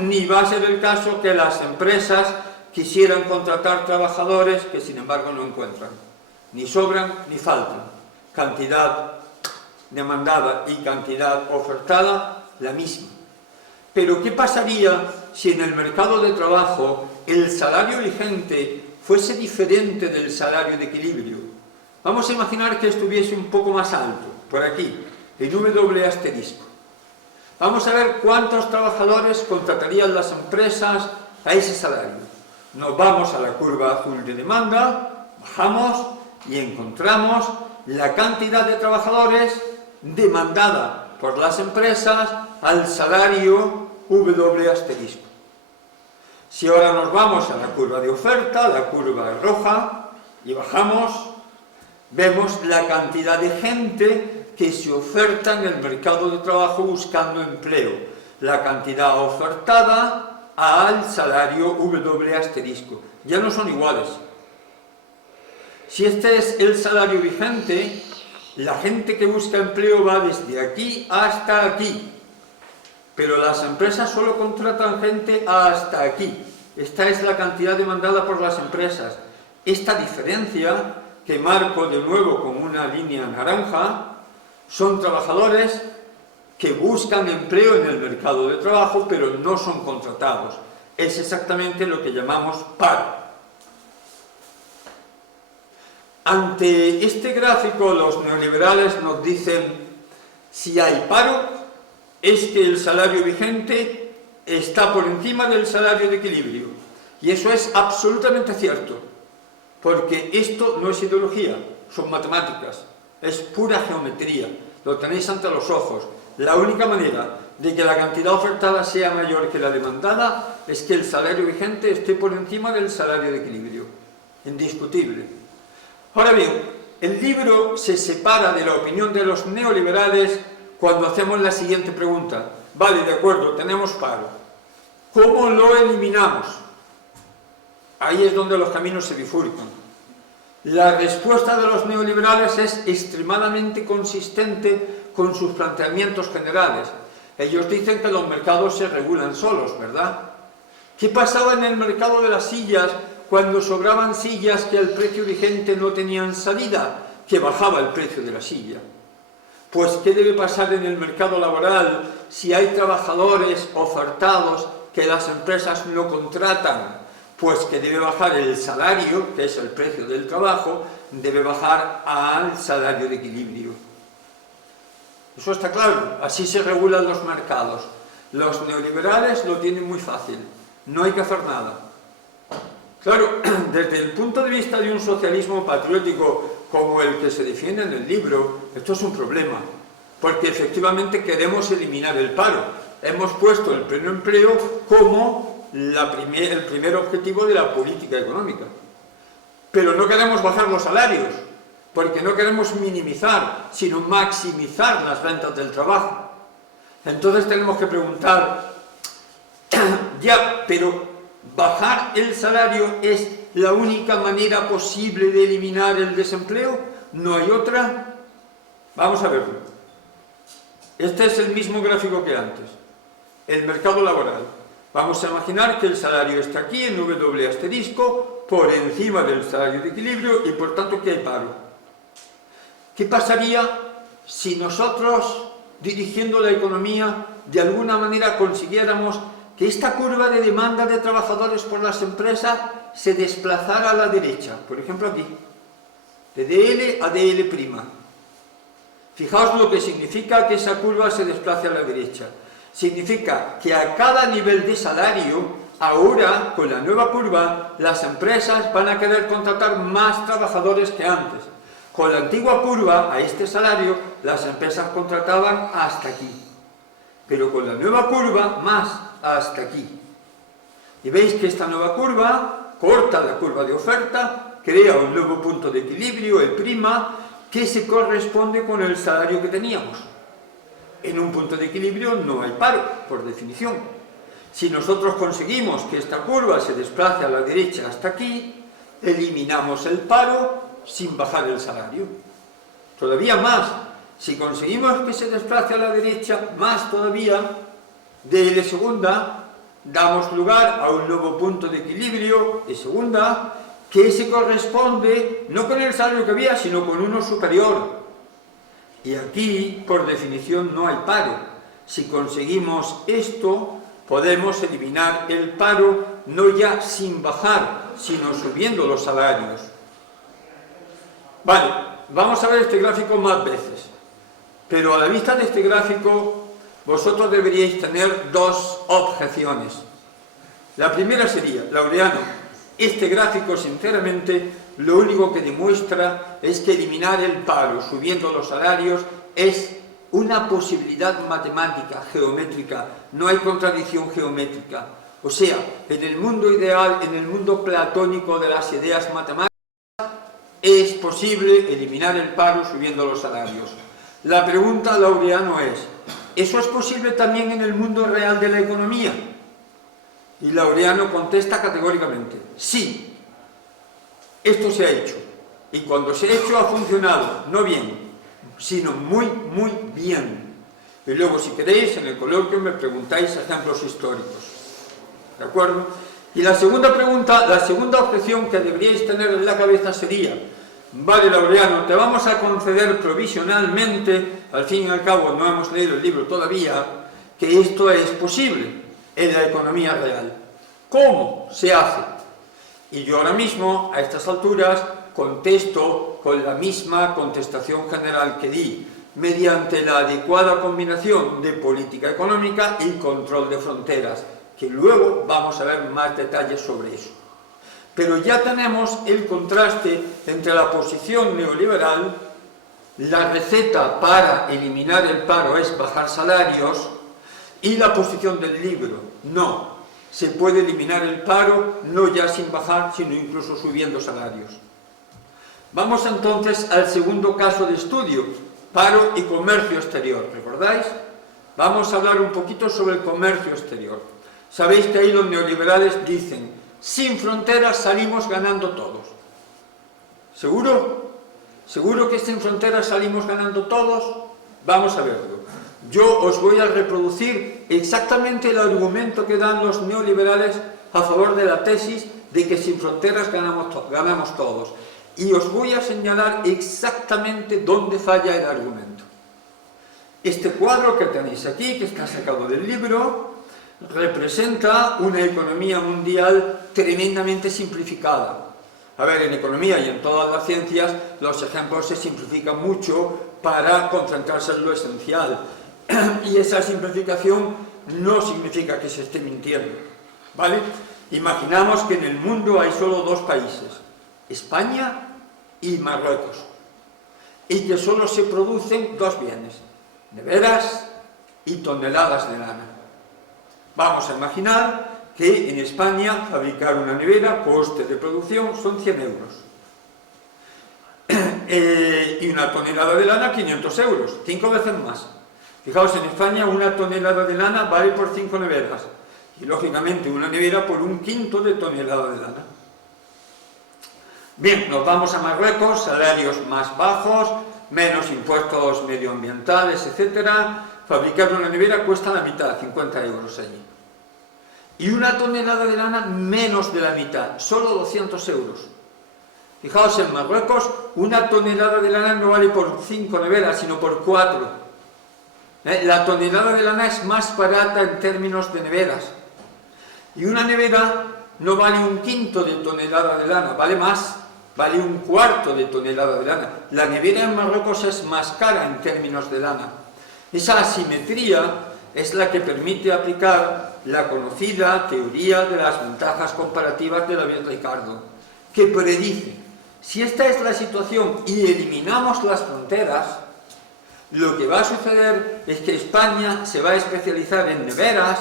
ni va a ser el caso que las empresas quisieran contratar trabajadores que sin embargo no encuentran. Ni sobran ni faltan. Cantidad demandada y cantidad ofertada, la misma. Pero ¿qué pasaría si en el mercado de trabajo el salario vigente fuese diferente del salario de equilibrio? Vamos a imaginar que estuviese un poco más alto, por aquí, en W asterisco. Vamos a ver cuántos trabajadores contratarían las empresas a ese salario. Nos vamos a la curva azul de demanda, bajamos y encontramos la cantidad de trabajadores demandada por las empresas al salario W asterisco. Si ahora nos vamos a la curva de oferta, la curva roja, y bajamos, vemos la cantidad de gente que se oferta en el mercado de trabajo buscando empleo, la cantidad ofertada al salario W asterisco. Ya no son iguales. Si este es el salario vigente, la gente que busca empleo va desde aquí hasta aquí, pero las empresas solo contratan gente hasta aquí. Esta es la cantidad demandada por las empresas. Esta diferencia, que marco de nuevo con una línea naranja, son trabajadores que buscan empleo en el mercado de trabajo, pero no son contratados. Es exactamente lo que llamamos paro. Ante este gráfico, los neoliberales nos dicen, si hay paro, es que el salario vigente está por encima del salario de equilibrio. Y eso es absolutamente cierto, porque esto no es ideología, son matemáticas, es pura geometría, lo tenéis ante los ojos. La única manera de que la cantidad ofertada sea mayor que la demandada es que el salario vigente esté por encima del salario de equilibrio, indiscutible. Ahora bien, el libro se separa de la opinión de los neoliberales cuando hacemos la siguiente pregunta. Vale, de acuerdo, tenemos paro. ¿Cómo lo eliminamos? Ahí es donde los caminos se bifurcan. La respuesta de los neoliberales es extremadamente consistente con sus planteamientos generales. Ellos dicen que los mercados se regulan solos, ¿verdad? ¿Qué pasaba en el mercado de las sillas cuando sobraban sillas que al precio vigente no tenían salida? Que bajaba el precio de la silla. Pues, ¿qué debe pasar en el mercado laboral si hay trabajadores ofertados que las empresas no contratan? Pues que debe bajar el salario, que es el precio del trabajo, debe bajar al salario de equilibrio. Eso está claro, así se regulan los mercados. Los neoliberales lo tienen muy fácil, no hay que hacer nada. Claro, desde el punto de vista de un socialismo patriótico como el que se defiende en el libro, esto es un problema, porque efectivamente queremos eliminar el paro. Hemos puesto el pleno empleo como el primer objetivo de la política económica. Pero no queremos bajar los salarios, porque no queremos minimizar, sino maximizar las rentas del trabajo. Entonces tenemos que preguntar, ya, pero ¿bajar el salario es la única manera posible de eliminar el desempleo? ¿No hay otra? Vamos a verlo. Este es el mismo gráfico que antes. El mercado laboral. Vamos a imaginar que el salario está aquí en W asterisco, por encima del salario de equilibrio y por tanto que hay paro. ¿Qué pasaría si nosotros, dirigiendo la economía, de alguna manera consiguiéramos que esta curva de demanda de trabajadores por las empresas se desplazara a la derecha? Por ejemplo aquí, de DL a DL'. Fijaos lo que significa que esa curva se desplace a la derecha. Significa que a cada nivel de salario, ahora, con la nueva curva, las empresas van a querer contratar más trabajadores que antes. Con la antigua curva, a este salario, las empresas contrataban hasta aquí. Pero con la nueva curva, más hasta aquí. Y veis que esta nueva curva corta la curva de oferta, crea un nuevo punto de equilibrio, el prima, que se corresponde con el salario que teníamos. En un punto de equilibrio no hay paro, por definición. Si nosotros conseguimos que esta curva se desplace a la derecha hasta aquí, eliminamos el paro sin bajar el salario. Todavía más, si conseguimos que se desplace a la derecha, más todavía, de segunda, damos lugar a un nuevo punto de equilibrio de segunda, que se corresponde no con el salario que había, sino con uno superior. Y aquí, por definición, no hay paro. Si conseguimos esto, podemos eliminar el paro, no ya sin bajar, sino subiendo los salarios. Vale, vamos a ver este gráfico más veces. Pero a la vista de este gráfico, vosotros deberíais tener dos objeciones. La primera sería, Laureano, este gráfico, sinceramente, lo único que demuestra es que eliminar el paro subiendo los salarios es una posibilidad matemática, geométrica, no hay contradicción geométrica. O sea, en el mundo ideal, en el mundo platónico de las ideas matemáticas, es posible eliminar el paro subiendo los salarios. La pregunta, Laureano, es, ¿eso es posible también en el mundo real de la economía? Y Laureano contesta categóricamente, sí. Esto se ha hecho, y cuando se ha hecho ha funcionado, no bien, sino muy, muy bien. Y luego, si queréis, en el coloquio me preguntáis ejemplos históricos. ¿De acuerdo? Y la segunda pregunta, la segunda objeción que deberíais tener en la cabeza sería, vale, Laureano, te vamos a conceder provisionalmente, al fin y al cabo no hemos leído el libro todavía, que esto es posible en la economía real. ¿Cómo se hace? Y yo ahora mismo, a estas alturas, contesto con la misma contestación general que di, mediante la adecuada combinación de política económica y control de fronteras, que luego vamos a ver más detalles sobre eso. Pero ya tenemos el contraste entre la posición neoliberal, la receta para eliminar el paro es bajar salarios, y la posición del libro, no. Se puede eliminar el paro, no ya sin bajar, sino incluso subiendo salarios. Vamos entonces al segundo caso de estudio, paro y comercio exterior, ¿recordáis? Vamos a hablar un poquito sobre el comercio exterior. Sabéis que ahí los neoliberales dicen, sin fronteras salimos ganando todos. ¿Seguro? ¿Seguro que sin fronteras salimos ganando todos? Vamos a verlo. Yo os voy a reproducir exactamente el argumento que dan los neoliberales a favor de la tesis de que sin fronteras ganamos todos. Y os voy a señalar exactamente dónde falla el argumento. Este cuadro que tenéis aquí, que está sacado del libro, representa una economía mundial tremendamente simplificada. A ver, en economía y en todas las ciencias, los ejemplos se simplifican mucho para concentrarse en lo esencial. Y esa simplificación no significa que se esté mintiendo. ¿vale? Imaginamos que en el mundo hay solo dos países, España y Marruecos, y que solo se producen dos bienes, neveras y toneladas de lana. Vamos a imaginar que en España fabricar una nevera, coste de producción, son 100 euros. Y una tonelada de lana, 500 euros, 5 veces más. Fijaos, en España una tonelada de lana vale por 5 neveras, y lógicamente una nevera por 1/5 de tonelada de lana. Bien, nos vamos a Marruecos, salarios más bajos, menos impuestos medioambientales, etcétera. Fabricar una nevera cuesta la mitad, 50 euros allí. Y una tonelada de lana, menos de la mitad, solo 200 euros. Fijaos, en Marruecos una tonelada de lana no vale por 5 neveras, sino por 4. La tonelada de lana es más barata en términos de neveras. Y una nevera no vale 1/5 de tonelada de lana, vale más, vale 1/4 de tonelada de lana. La nevera en Marruecos es más cara en términos de lana. Esa asimetría es la que permite aplicar la conocida teoría de las ventajas comparativas de David Ricardo, que predice, si esta es la situación y eliminamos las fronteras, lo que va a suceder es que España se va a especializar en neveras,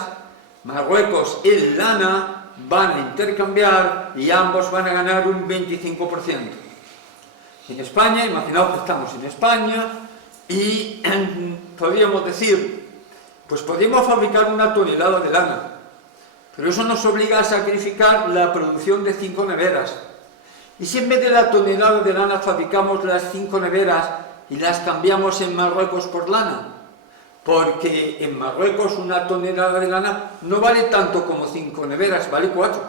Marruecos en lana, van a intercambiar y ambos van a ganar un 25%. En España, imaginaos que estamos en España y podríamos decir, pues podemos fabricar una tonelada de lana, pero eso nos obliga a sacrificar la producción de 5 neveras. Y si en vez de la tonelada de lana fabricamos las 5 neveras y las cambiamos en Marruecos por lana, porque en Marruecos una tonelada de lana no vale tanto como 5 neveras, vale 4.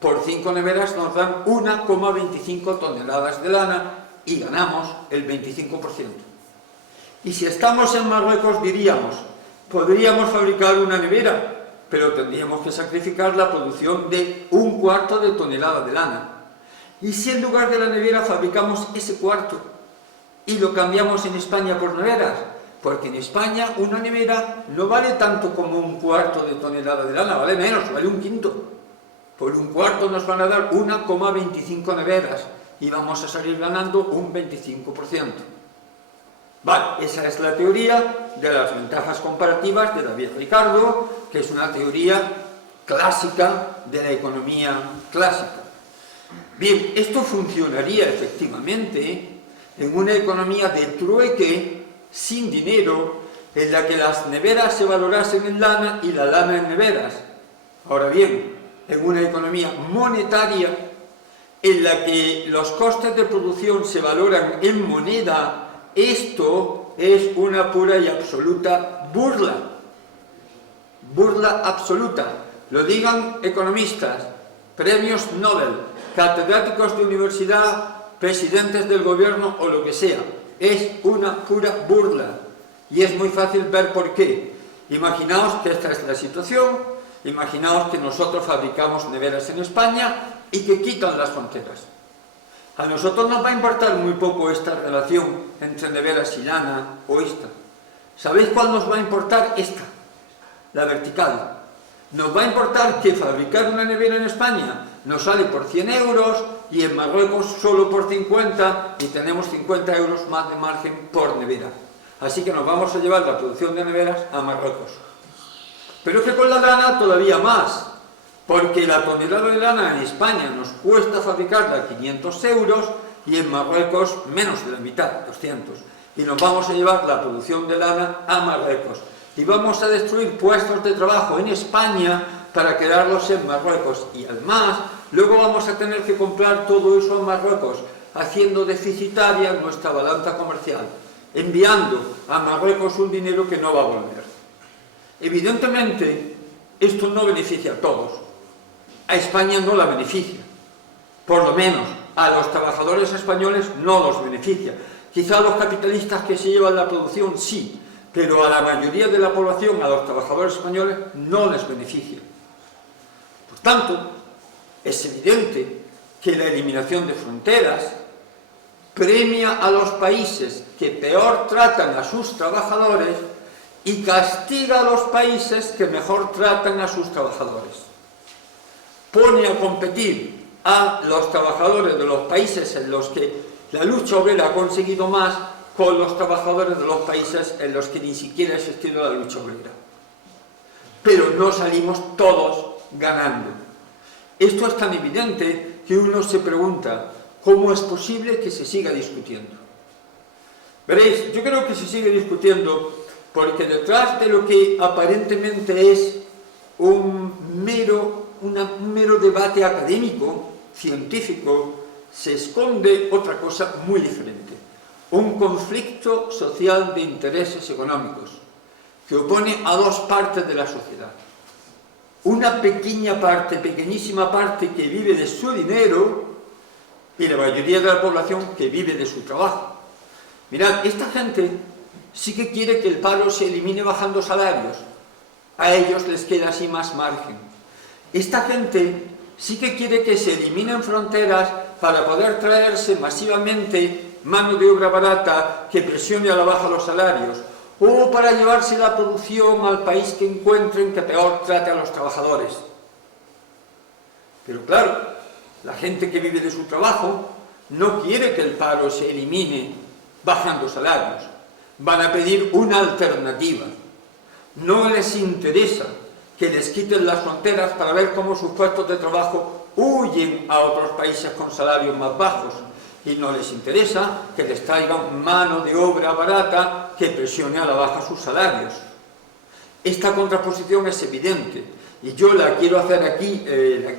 Por 5 neveras nos dan 1,25 toneladas de lana y ganamos el 25%. Y si estamos en Marruecos diríamos, podríamos fabricar una nevera, pero tendríamos que sacrificar la producción de 1/4 de tonelada de lana. Y si en lugar de la nevera fabricamos ese cuarto y lo cambiamos en España por neveras, porque en España una nevera no vale tanto como 1/4 de tonelada de lana, vale menos, vale 1/5. Por 1/4 nos van a dar 1,25 neveras y vamos a salir ganando un 25%. Vale, esa es la teoría de las ventajas comparativas de David Ricardo, que es una teoría clásica de la economía clásica. Bien, esto funcionaría efectivamente en una economía de trueque, sin dinero, en la que las neveras se valorasen en lana y la lana en neveras. Ahora bien, en una economía monetaria, en la que los costes de producción se valoran en moneda, esto es una pura y absoluta burla. Burla absoluta. Lo digan economistas, premios Nobel, catedráticos de universidad, presidentes del gobierno o lo que sea. Es una pura burla. Y es muy fácil ver por qué. Imaginaos que esta es la situación, imaginaos que nosotros fabricamos neveras en España y que quitan las fronteras. A nosotros nos va a importar muy poco esta relación entre neveras y lana o esta. ¿Sabéis cuál nos va a importar? Esta, la vertical. Nos va a importar que fabricar una nevera en España nos sale por 100 euros y en Marruecos solo por 50 y tenemos 50 euros más de margen por nevera. Así que nos vamos a llevar la producción de neveras a Marruecos. Pero es que con la lana todavía más. Porque la tonelada de lana en España nos cuesta fabricarla 500 euros y en Marruecos menos de la mitad, 200. Y nos vamos a llevar la producción de lana a Marruecos. Y vamos a destruir puestos de trabajo en España para quedarlos en Marruecos. Y además, luego vamos a tener que comprar todo eso en Marruecos, haciendo deficitaria nuestra balanza comercial, enviando a Marruecos un dinero que no va a volver. Evidentemente, esto no beneficia a todos. A España no la beneficia, por lo menos a los trabajadores españoles no los beneficia. Quizá a los capitalistas que se llevan la producción sí, pero a la mayoría de la población, a los trabajadores españoles, no les beneficia. Por tanto, es evidente que la eliminación de fronteras premia a los países que peor tratan a sus trabajadores y castiga a los países que mejor tratan a sus trabajadores. pone a competir a los trabajadores de los países en los que la lucha obrera ha conseguido más con los trabajadores de los países en los que ni siquiera ha existido la lucha obrera. Pero no salimos todos ganando. Esto es tan evidente que uno se pregunta, ¿cómo es posible que se siga discutiendo? Veréis, yo creo que se sigue discutiendo porque detrás de lo que aparentemente es un mero debate académico, científico, se esconde otra cosa muy diferente. Un conflicto social de intereses económicos que opone a dos partes de la sociedad. Una pequeña parte, pequeñísima parte que vive de su dinero y la mayoría de la población que vive de su trabajo. Mirad, esta gente sí que quiere que el paro se elimine bajando salarios. A ellos les queda así más margen. Esta gente sí que quiere que se eliminen fronteras para poder traerse masivamente mano de obra barata que presione a la baja los salarios, o para llevarse la producción al país que encuentren que peor trate a los trabajadores. Pero claro, la gente que vive de su trabajo no quiere que el paro se elimine bajando salarios. Van a pedir una alternativa. No les interesa que les quiten las fronteras para ver cómo sus puestos de trabajo huyen a otros países con salarios más bajos. Y no les interesa que les traigan mano de obra barata que presione a la baja sus salarios. Esta contraposición es evidente y yo la quiero hacer aquí,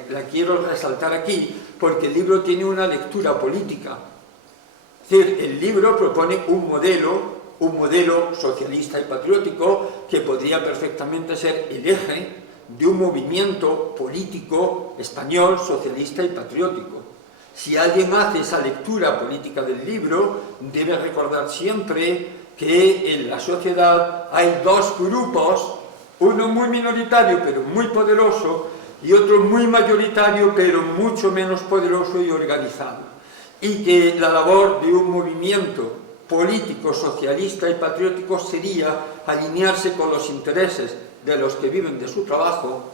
la quiero resaltar aquí, porque el libro tiene una lectura política. Es decir, el libro propone un modelo socialista y patriótico que podría perfectamente ser el eje de un movimiento político español socialista y patriótico. Si alguien hace esa lectura política del libro, debe recordar siempre que en la sociedad hay dos grupos, uno muy minoritario pero muy poderoso y otro muy mayoritario pero mucho menos poderoso y organizado. Y que la labor de un movimiento político, socialista y patriótico sería alinearse con los intereses de los que viven de su trabajo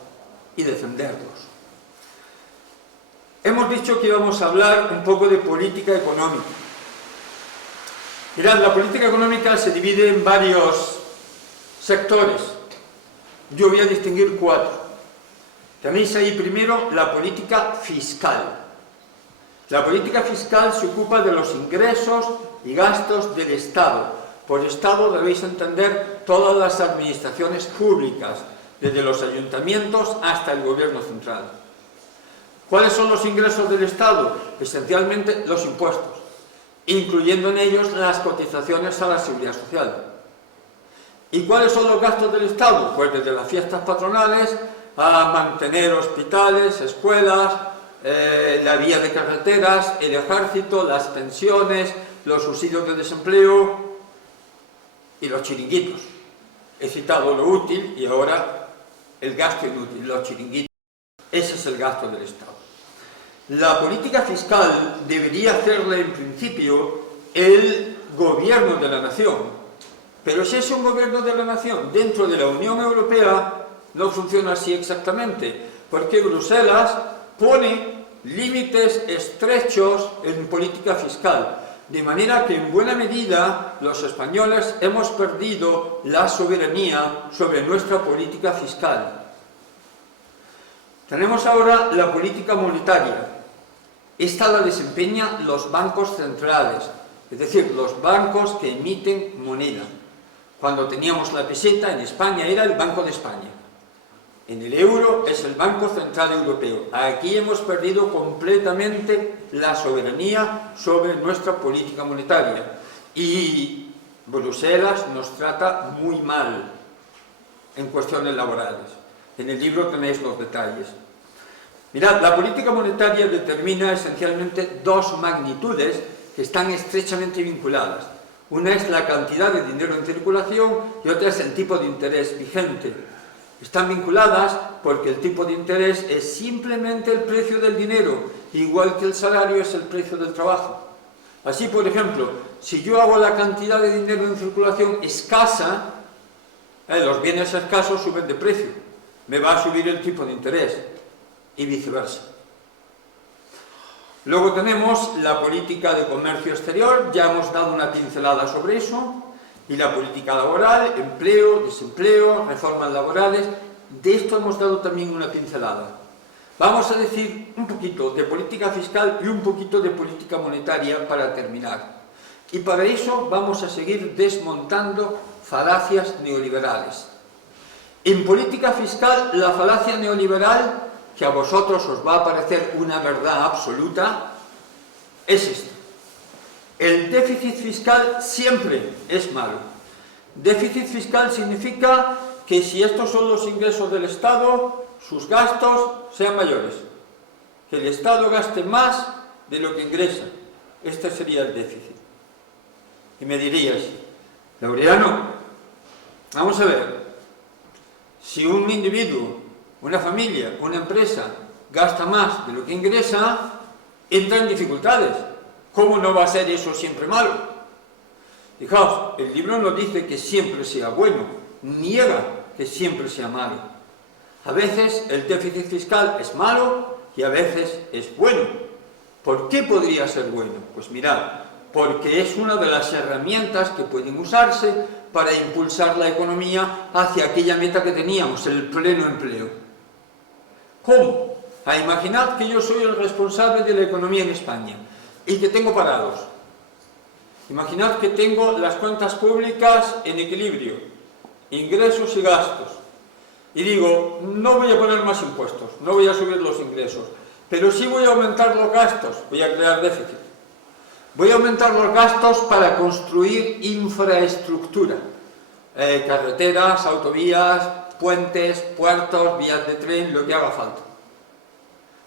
y defenderlos. Hemos dicho que íbamos a hablar un poco de política económica. Mirad, la política económica se divide en varios sectores. Yo voy a distinguir 4. Tenéis ahí primero la política fiscal. La política fiscal se ocupa de los ingresos y gastos del Estado. Por Estado debéis entender todas las administraciones públicas, desde los ayuntamientos hasta el gobierno central. ¿Cuáles son los ingresos del Estado? Esencialmente los impuestos, incluyendo en ellos las cotizaciones a la seguridad social. ¿Y cuáles son los gastos del Estado? Pues desde las fiestas patronales a mantener hospitales, escuelas, la vía de carreteras, el ejército, las pensiones, los subsidios de desempleo y los chiringuitos. He citado lo útil y ahora el gasto inútil, los chiringuitos. Ese es el gasto del Estado. La política fiscal debería hacerla en principio el gobierno de la nación. Pero si es un gobierno de la nación dentro de la Unión Europea, no funciona así exactamente, porque Bruselas pone límites estrechos en política fiscal, de manera que en buena medida los españoles hemos perdido la soberanía sobre nuestra política fiscal. Tenemos ahora la política monetaria. Esta la desempeñan los bancos centrales, es decir, los bancos que emiten moneda. Cuando teníamos la peseta en España era el Banco de España. En el euro es el Banco Central Europeo. Aquí hemos perdido completamente la soberanía sobre nuestra política monetaria. Y Bruselas nos trata muy mal en cuestiones laborales. En el libro tenéis los detalles. Mirad, la política monetaria determina esencialmente dos magnitudes que están estrechamente vinculadas. Una es la cantidad de dinero en circulación y otra es el tipo de interés vigente. Están vinculadas porque el tipo de interés es simplemente el precio del dinero, igual que el salario es el precio del trabajo. Así, por ejemplo, si yo hago la cantidad de dinero en circulación escasa, los bienes escasos suben de precio, me va a subir el tipo de interés. y viceversa. Luego tenemos la política de comercio exterior, ya hemos dado una pincelada sobre eso, y la política laboral, empleo, desempleo, reformas laborales, de esto hemos dado también una pincelada. Vamos a decir un poquito de política fiscal y un poquito de política monetaria para terminar. Y para eso vamos a seguir desmontando falacias neoliberales. En política fiscal, la falacia neoliberal, que a vosotros os va a parecer una verdad absoluta, es esta. El déficit fiscal siempre es malo. Déficit fiscal significa que si estos son los ingresos del Estado, sus gastos sean mayores. Que el Estado gaste más de lo que ingresa. Este sería el déficit. Y me dirías, Laureano, vamos a ver, si un individuo, una familia, una empresa gasta más de lo que ingresa, entra en dificultades. ¿Cómo no va a ser eso siempre malo? Fijaos, el libro no dice que siempre sea bueno, niega que siempre sea malo. A veces el déficit fiscal es malo y a veces es bueno. ¿Por qué podría ser bueno? Pues mirad, porque es una de las herramientas que pueden usarse para impulsar la economía hacia aquella meta que teníamos, el pleno empleo. ¿Cómo? Imaginad que yo soy el responsable de la economía en España y que tengo parados. Imaginad que tengo las cuentas públicas en equilibrio, ingresos y gastos. Y digo, no voy a poner más impuestos, no voy a subir los ingresos, pero sí voy a aumentar los gastos, voy a crear déficit. Voy a aumentar los gastos para construir infraestructura, carreteras, autovías, puentes, puertos, vías de tren, lo que haga falta.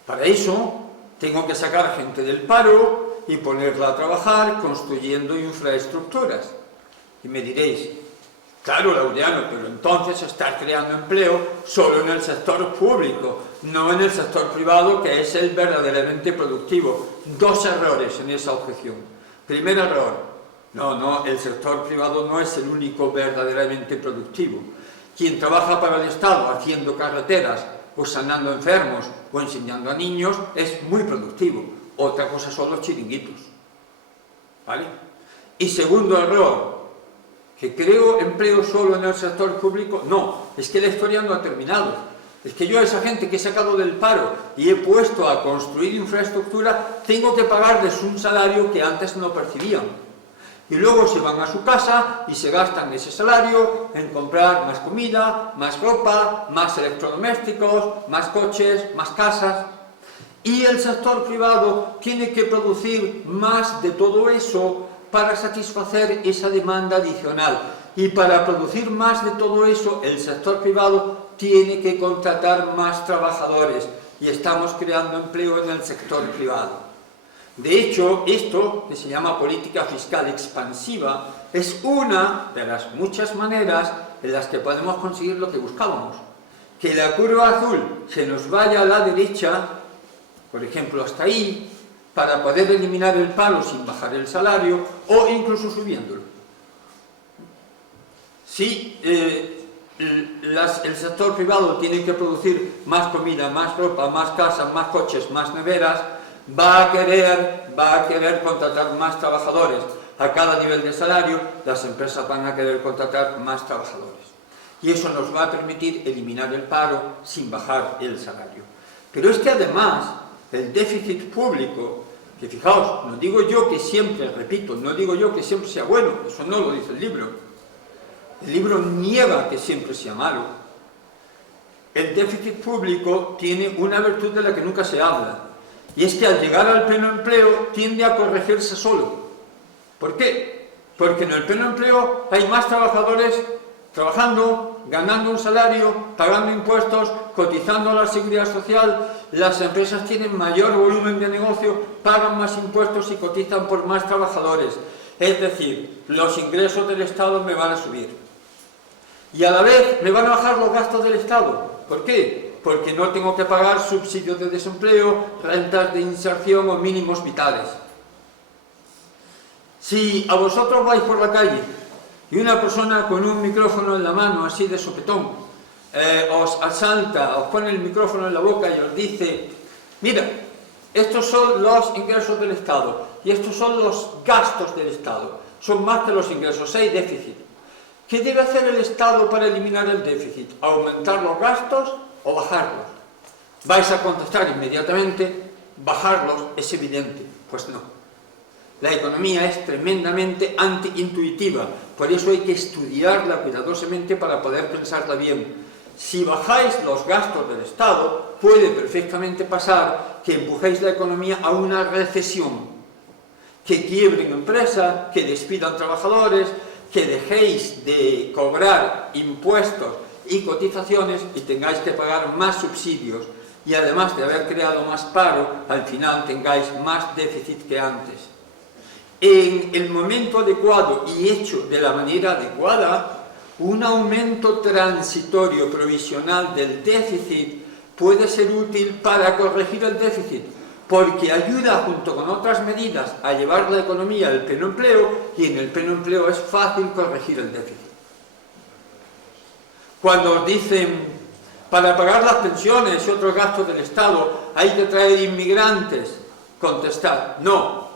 Para eso tengo que sacar gente del paro y ponerla a trabajar construyendo infraestructuras. Y me diréis, claro, Laureano, pero entonces estás creando empleo solo en el sector público, no en el sector privado, que es el verdaderamente productivo. Dos errores en esa objeción. Primer error, no, el sector privado no es el único verdaderamente productivo. Quien trabaja para el Estado haciendo carreteras, o sanando enfermos, o enseñando a niños, es muy productivo. Otra cosa son los chiringuitos. ¿Vale? Y segundo error, que creo empleo solo en el sector público. No, es que la historia no ha terminado. Es que yo a esa gente que he sacado del paro y he puesto a construir infraestructura, tengo que pagarles un salario que antes no percibían. Y luego se van a su casa y se gastan ese salario en comprar más comida, más ropa, más electrodomésticos, más coches, más casas. Y el sector privado tiene que producir más de todo eso para satisfacer esa demanda adicional. Y para producir más de todo eso, el sector privado tiene que contratar más trabajadores. Y estamos creando empleo en el sector privado. De hecho, esto, que se llama política fiscal expansiva, es una de las muchas maneras en las que podemos conseguir lo que buscábamos. Que la curva azul se nos vaya a la derecha, por ejemplo hasta ahí, para poder eliminar el paro sin bajar el salario o incluso subiéndolo. Si el sector privado tiene que producir más comida, más ropa, más casas, más coches, más neveras, va a querer contratar más trabajadores. A cada nivel de salario, las empresas van a querer contratar más trabajadores. Y eso nos va a permitir eliminar el paro sin bajar el salario. Pero es que además, el déficit público, que fijaos, no digo yo que siempre, repito, no digo yo que siempre sea bueno, eso no lo dice el libro. El libro niega que siempre sea malo. El déficit público tiene una virtud de la que nunca se habla. Y es que al llegar al pleno empleo tiende a corregirse solo. ¿Por qué? Porque en el pleno empleo hay más trabajadores trabajando, ganando un salario, pagando impuestos, cotizando a la seguridad social. Las empresas tienen mayor volumen de negocio, pagan más impuestos y cotizan por más trabajadores. Es decir, los ingresos del Estado me van a subir. Y a la vez me van a bajar los gastos del Estado. ¿Por qué? Porque no tengo que pagar subsidios de desempleo, rentas de inserción o mínimos vitales. Si a vosotros vais por la calle y una persona con un micrófono en la mano, así de sopetón, os asalta, os pone el micrófono en la boca y os dice, mira, estos son los ingresos del Estado y estos son los gastos del Estado, son más que los ingresos, hay déficit. ¿Qué debe hacer el Estado para eliminar el déficit? ¿Aumentar los gastos o bajarlos? Vais a contestar inmediatamente, bajarlos es evidente. Pues no. La economía es tremendamente antiintuitiva, por eso hay que estudiarla cuidadosamente para poder pensarla bien. Si bajáis los gastos del Estado, puede perfectamente pasar que empujéis la economía a una recesión, que quiebren empresas, que despidan trabajadores, que dejéis de cobrar impuestos y cotizaciones y tengáis que pagar más subsidios, y además de haber creado más paro, al final tengáis más déficit que antes. En el momento adecuado y hecho de la manera adecuada, un aumento transitorio provisional del déficit puede ser útil para corregir el déficit, porque ayuda junto con otras medidas a llevar la economía al pleno empleo, y en el pleno empleo es fácil corregir el déficit. Cuando os dicen, para pagar las pensiones y otros gastos del Estado hay que traer inmigrantes, contestad, no.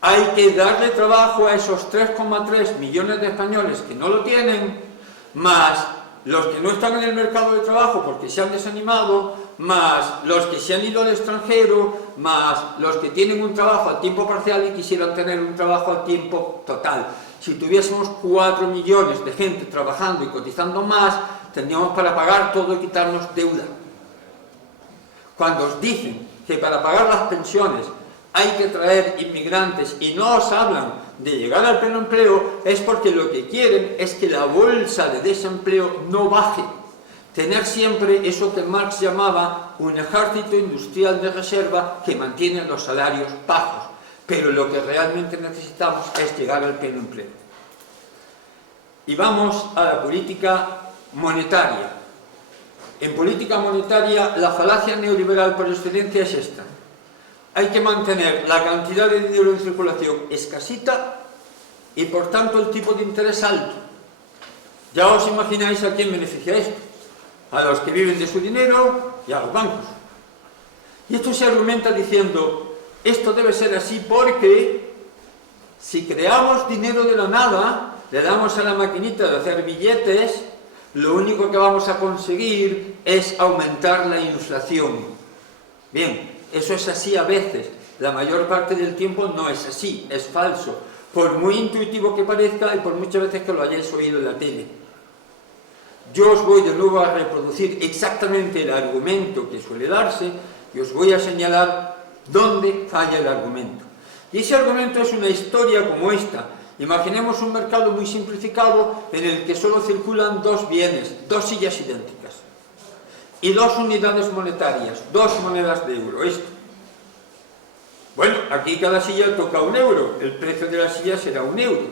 Hay que darle trabajo a esos 3,3 millones de españoles que no lo tienen, más los que no están en el mercado de trabajo porque se han desanimado, más los que se han ido al extranjero, más los que tienen un trabajo a tiempo parcial y quisieran tener un trabajo a tiempo total. Si tuviésemos 4 millones de gente trabajando y cotizando más, tendríamos para pagar todo y quitarnos deuda. Cuando os dicen que para pagar las pensiones hay que traer inmigrantes y no os hablan de llegar al pleno empleo, es porque lo que quieren es que la bolsa de desempleo no baje. Tener siempre eso que Marx llamaba un ejército industrial de reserva que mantiene los salarios bajos. Pero lo que realmente necesitamos es llegar al pleno empleo. Y vamos a la política monetaria. En política monetaria, la falacia neoliberal por excelencia es esta. Hay que mantener la cantidad de dinero en circulación escasita y por tanto el tipo de interés alto. Ya os imagináis a quién beneficia esto. A los que viven de su dinero y a los bancos. Y esto se argumenta diciendo, esto debe ser así porque si creamos dinero de la nada, le damos a la maquinita de hacer billetes, lo único que vamos a conseguir es aumentar la inflación. Bien. Eso es así a veces, la mayor parte del tiempo no es así, es falso, por muy intuitivo que parezca y por muchas veces que lo hayáis oído en la tele. Yo os voy de nuevo a reproducir exactamente el argumento que suele darse y os voy a señalar dónde falla el argumento. Y ese argumento es una historia como esta. Imaginemos un mercado muy simplificado en el que solo circulan dos bienes, dos sillas idénticas. Y dos unidades monetarias, dos monedas de euro, esto. Bueno, aquí cada silla toca 1 euro, el precio de la silla será 1 euro.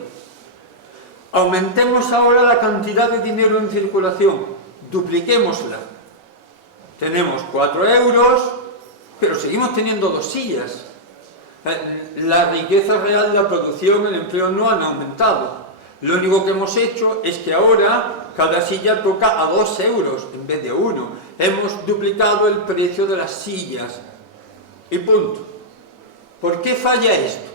Aumentemos ahora la cantidad de dinero en circulación, dupliquémosla. Tenemos 4 euros, pero seguimos teniendo dos sillas. La riqueza real, la producción, el empleo no han aumentado. Lo único que hemos hecho es que ahora cada silla toca a 2 euros en vez de 1. Hemos duplicado el precio de las sillas. Y punto. ¿Por qué falla esto?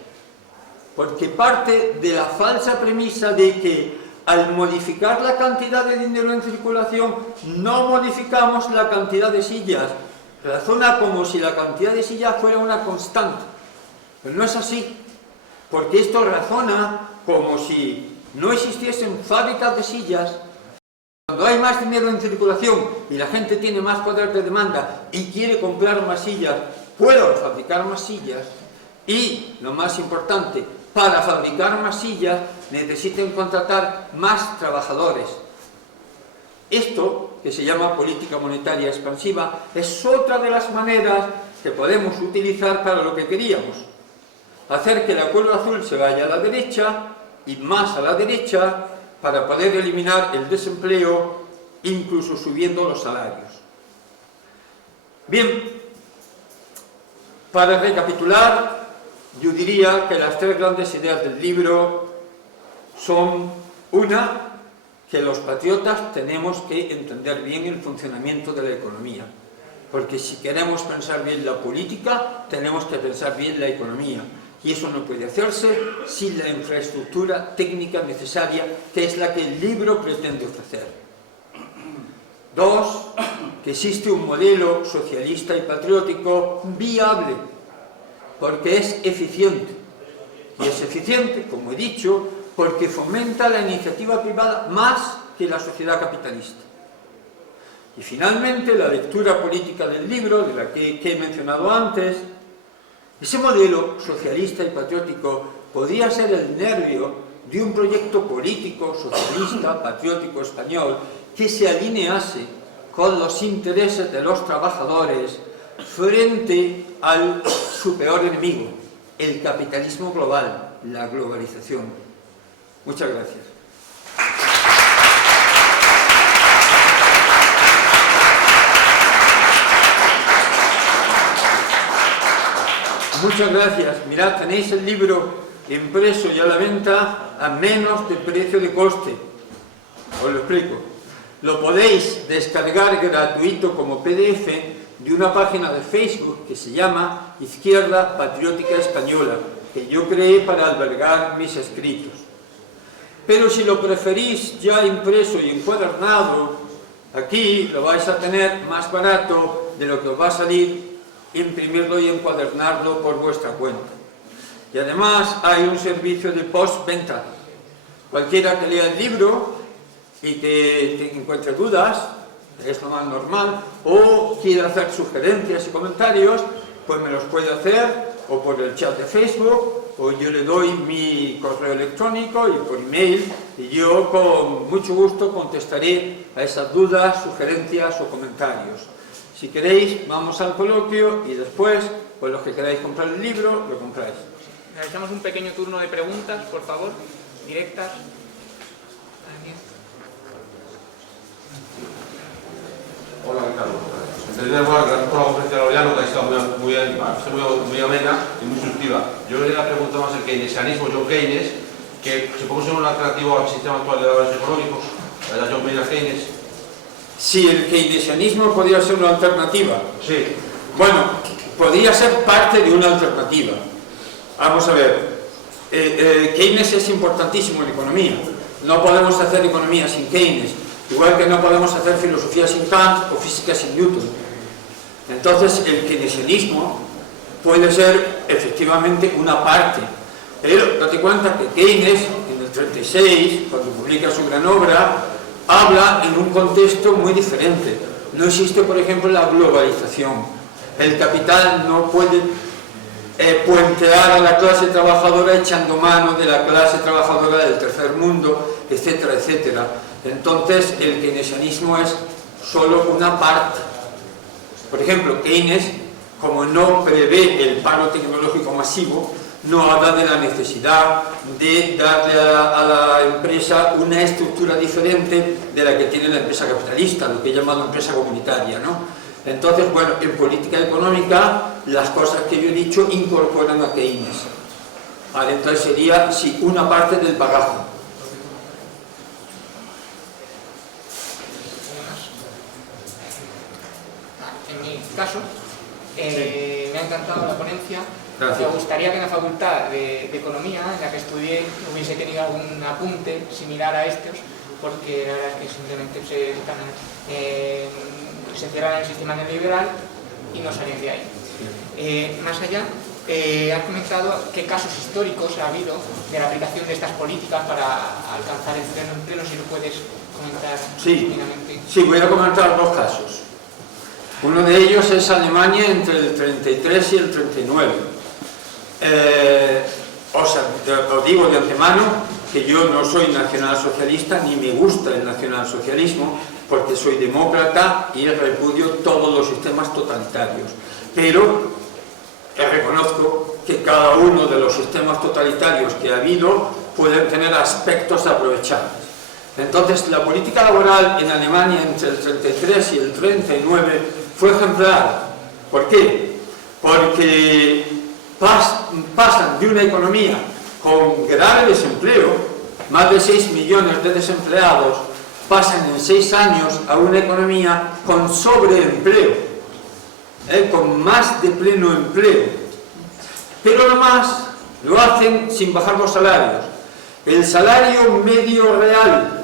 Porque parte de la falsa premisa de que al modificar la cantidad de dinero en circulación no modificamos la cantidad de sillas. Razona como si la cantidad de sillas fuera una constante. Pero no es así. Porque esto razona como si no existiesen fábricas de sillas. Cuando hay más dinero en circulación y la gente tiene más poder de demanda y quiere comprar más sillas, puedo fabricar más sillas. Y, lo más importante, para fabricar más sillas necesitan contratar más trabajadores. Esto, que se llama política monetaria expansiva, es otra de las maneras que podemos utilizar para lo que queríamos. Hacer que la curva azul se vaya a la derecha y más a la derecha para poder eliminar el desempleo, incluso subiendo los salarios. Bien, para recapitular, yo diría que las 3 grandes ideas del libro son una, que los patriotas tenemos que entender bien el funcionamiento de la economía, porque si queremos pensar bien la política, tenemos que pensar bien la economía, y eso no puede hacerse sin la infraestructura técnica necesaria, que es la que el libro pretende ofrecer. 2, que existe un modelo socialista y patriótico viable, porque es eficiente. Y es eficiente, como he dicho, porque fomenta la iniciativa privada más que la sociedad capitalista. Y finalmente, la lectura política del libro, de la que he mencionado antes, ese modelo socialista y patriótico podría ser el nervio de un proyecto político, socialista, patriótico español, que se alinease con los intereses de los trabajadores frente al su peor enemigo, el capitalismo global, la globalización. Muchas gracias. Muchas gracias. Mirad, tenéis el libro impreso y a la venta a menos de precio de coste. Os lo explico. Lo podéis descargar gratuito como PDF de una página de Facebook que se llama Izquierda Patriótica Española, que yo creé para albergar mis escritos. Pero si lo preferís ya impreso y encuadernado, aquí lo vais a tener más barato de lo que os va a salir imprimirlo y encuadernarlo por vuestra cuenta. Y además hay un servicio de postventa. Cualquiera que lea el libro y que encuentre dudas, es lo más normal, o quiera hacer sugerencias y comentarios, pues me los puede hacer o por el chat de Facebook, o yo le doy mi correo electrónico y por email, y yo con mucho gusto contestaré a esas dudas, sugerencias o comentarios. Si queréis, vamos al coloquio y después, pues los que queráis comprar el libro, lo compráis. Realizamos un pequeño turno de preguntas, por favor, directas. Hola, Ricardo. En primer lugar, gracias por la conferencia de Laureano, que ha estado muy amena y muy instructiva. Yo le pregunto más el keynesianismo, John Keynes, que se puede ser un alternativo al sistema actual de valores económicos, la John Maynard Keynes. Si el keynesianismo podría ser una alternativa. Sí. Bueno, podría ser parte de una alternativa. Vamos a ver, Keynes es importantísimo en economía. No podemos hacer economía sin Keynes, igual que no podemos hacer filosofía sin Kant o física sin Newton. Entonces, el keynesianismo puede ser efectivamente una parte. Pero date cuenta que Keynes, en el 36, cuando publica su gran obra, habla en un contexto muy diferente. No existe, por ejemplo, la globalización. El capital no puede puentear a la clase trabajadora echando mano de la clase trabajadora del tercer mundo, etcétera, etcétera. Entonces, el keynesianismo es solo una parte. Por ejemplo, Keynes, como no prevé el paro tecnológico masivo, no habla de la necesidad de darle a la empresa una estructura diferente de la que tiene la empresa capitalista, lo que he llamado empresa comunitaria, ¿no? Entonces, bueno, en política económica, las cosas que yo he dicho incorporan a Keynes. ¿Vale? Entonces sería, sí, una parte del bagaje. En mi caso, me ha encantado la ponencia. Gracias. Me gustaría que en la Facultad de Economía, en la que estudié, hubiese tenido algún apunte similar a estos, porque la verdad es que simplemente se cierran el sistema neoliberal y no salen de ahí. Más allá, has comentado qué casos históricos ha habido de la aplicación de estas políticas para alcanzar el pleno empleo, si lo puedes comentar rápidamente. Sí, voy a comentar dos casos. Uno de ellos es Alemania entre el 33 y el 39. Os digo de antemano que yo no soy nacionalsocialista ni me gusta el nacionalsocialismo, porque soy demócrata y repudio todos los sistemas totalitarios. Pero reconozco que cada uno de los sistemas totalitarios que ha habido pueden tener aspectos aprovechables. Entonces, la política laboral en Alemania entre el 33 y el 39 fue ejemplar. ¿Por qué? Porque pasan de una economía con grave desempleo, más de 6 millones de desempleados, pasan en 6 años a una economía con sobreempleo, con más de pleno empleo. Pero además lo hacen sin bajar los salarios. El salario medio real,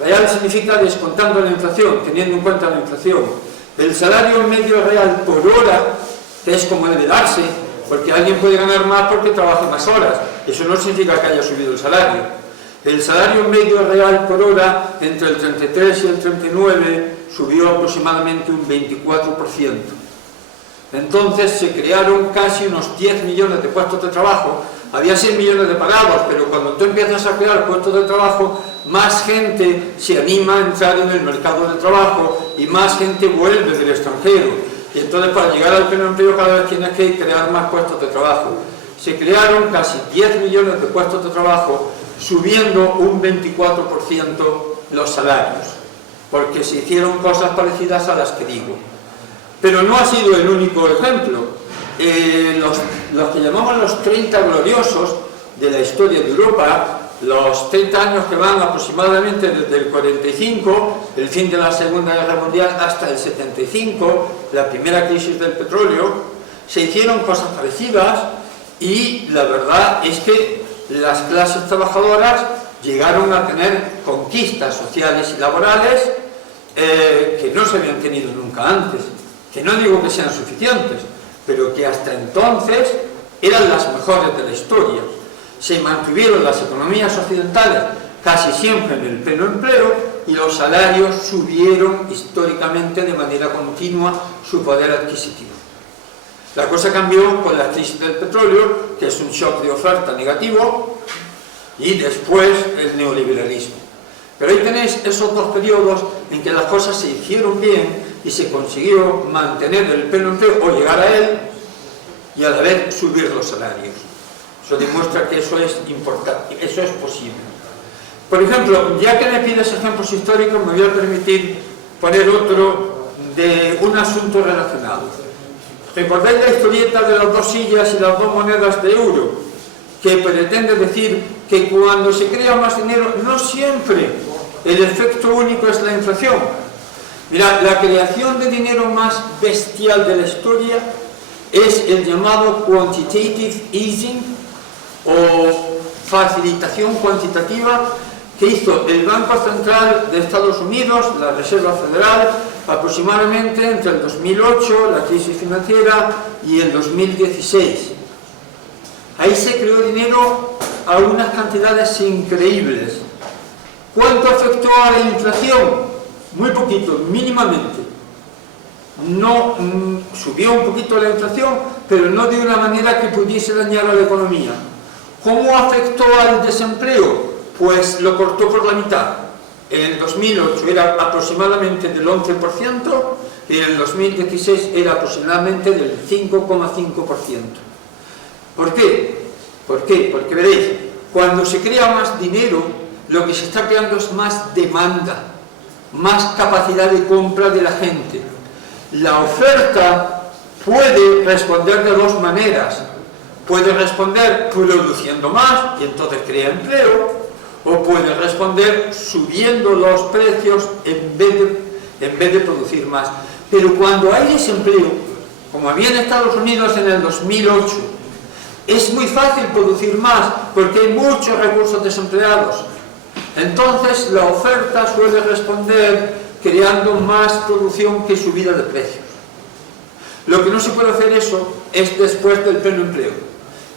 real significa descontando la inflación, teniendo en cuenta la inflación, el salario medio real por hora, que es como debe darse, porque alguien puede ganar más porque trabaja más horas, eso no significa que haya subido el salario. El salario medio real por hora entre el 33 y el 39 subió aproximadamente un 24%. Entonces se crearon casi unos 10 millones de puestos de trabajo. Había 6 millones de parados, pero cuando tú empiezas a crear puestos de trabajo, más gente se anima a entrar en el mercado de trabajo y más gente vuelve del extranjero. Y entonces para llegar al pleno empleo cada vez tienes que crear más puestos de trabajo. Se crearon casi 10 millones de puestos de trabajo, subiendo un 24% los salarios, porque se hicieron cosas parecidas a las que digo. Pero no ha sido el único ejemplo. Los que llamamos los 30 gloriosos de la historia de Europa, los 30 años que van aproximadamente desde el 45, el fin de la Segunda Guerra Mundial, hasta el 75, la primera crisis del petróleo, se hicieron cosas parecidas y la verdad es que las clases trabajadoras llegaron a tener conquistas sociales y laborales que no se habían tenido nunca antes, que no digo que sean suficientes, pero que hasta entonces eran las mejores de la historia. Se mantuvieron las economías occidentales casi siempre en el pleno empleo y los salarios subieron históricamente de manera continua su poder adquisitivo. La cosa cambió con la crisis del petróleo, que es un shock de oferta negativo, y después el neoliberalismo. Pero ahí tenéis esos dos periodos en que las cosas se hicieron bien y se consiguió mantener el pleno empleo o llegar a él y a la vez subir los salarios. Eso demuestra que eso es importante, eso es posible. Por ejemplo, ya que me pides ejemplos históricos, me voy a permitir poner otro de un asunto relacionado. ¿Recordáis la historieta de las 2 sillas y las 2 monedas de euro? Que pretende decir que cuando se crea más dinero, no siempre el efecto único es la inflación. Mirad, la creación de dinero más bestial de la historia es el llamado quantitative easing o facilitación cuantitativa que hizo el Banco Central de Estados Unidos, la Reserva Federal, aproximadamente entre el 2008, la crisis financiera, y el 2016. Ahí se creó dinero a unas cantidades increíbles. ¿Cuánto afectó a la inflación? Muy poquito, mínimamente. No subió un poquito la inflación, pero no de una manera que pudiese dañar a la economía. ¿Cómo afectó al desempleo? Pues lo cortó por la mitad. En el 2008 era aproximadamente del 11% y en el 2016 era aproximadamente del 5,5%. ¿Por qué? ¿Por qué? Porque veréis, cuando se crea más dinero, lo que se está creando es más demanda, más capacidad de compra de la gente. La oferta puede responder de 2 maneras. Puede responder produciendo más y entonces crea empleo, o puede responder subiendo los precios en vez de producir más. Pero cuando hay desempleo, como había en Estados Unidos en el 2008, es muy fácil producir más porque hay muchos recursos desempleados. Entonces la oferta suele responder creando más producción que subida de precios. Lo que no se puede hacer eso es después del pleno empleo.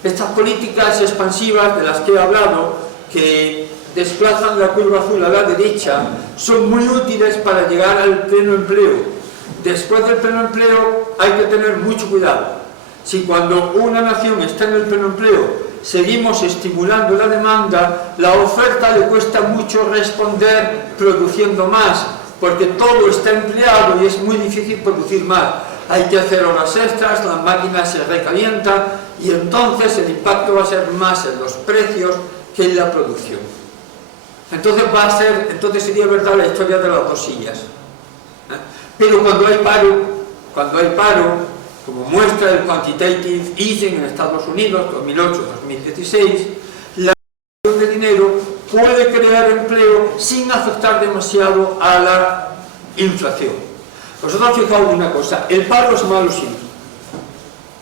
Estas políticas expansivas de las que he hablado, que desplazan la curva azul a la derecha, son muy útiles para llegar al pleno empleo. Después del pleno empleo hay que tener mucho cuidado. Si cuando una nación está en el pleno empleo seguimos estimulando la demanda, la oferta le cuesta mucho responder produciendo más, porque todo está empleado y es muy difícil producir más. Hay que hacer horas extras, las máquinas se recalientan y entonces el impacto va a ser más en los precios que en la producción. Entonces sería verdad la historia de las 2 sillas. Pero cuando hay paro, como muestra el quantitative easing en Estados Unidos, 2008-2016, la creación de dinero puede crear empleo sin afectar demasiado a la inflación. Vosotros fijaos una cosa, el paro es malo siempre.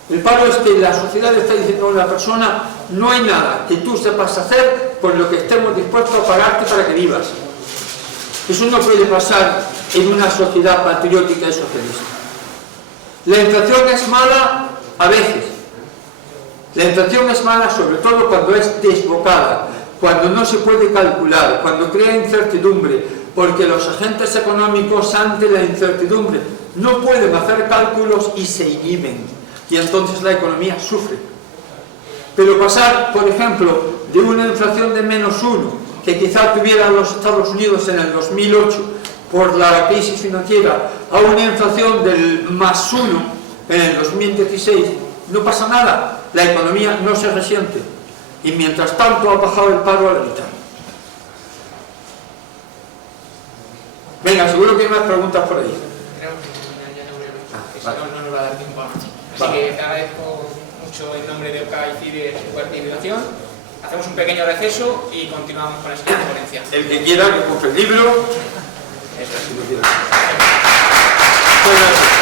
El paro es que la sociedad le está diciendo a una persona: no hay nada que tú sepas hacer por lo que estemos dispuestos a pagarte para que vivas. Eso no puede pasar en una sociedad patriótica y socialista. La inflación es mala a veces. La inflación es mala sobre todo cuando es desbocada, cuando no se puede calcular, cuando crea incertidumbre, porque los agentes económicos ante la incertidumbre no pueden hacer cálculos y se inhiben, y entonces la economía sufre. Pero pasar, por ejemplo, de una inflación de -1, que quizá tuvieran los Estados Unidos en el 2008 por la crisis financiera, a una inflación del +1 en el 2016, no pasa nada, la economía no se resiente, y mientras tanto ha bajado el paro a la mitad. Venga, seguro que hay más preguntas por ahí. Creo que ya no voy a ver, vale. no nos va a dar tiempo a más. Así Vale. que te agradezco mucho en nombre de OCA y CIDE tu participación. Hacemos un pequeño receso y continuamos con la siguiente ponencia. El que quiera que compre el libro. Eso es. Si lo quiere. Muchas gracias.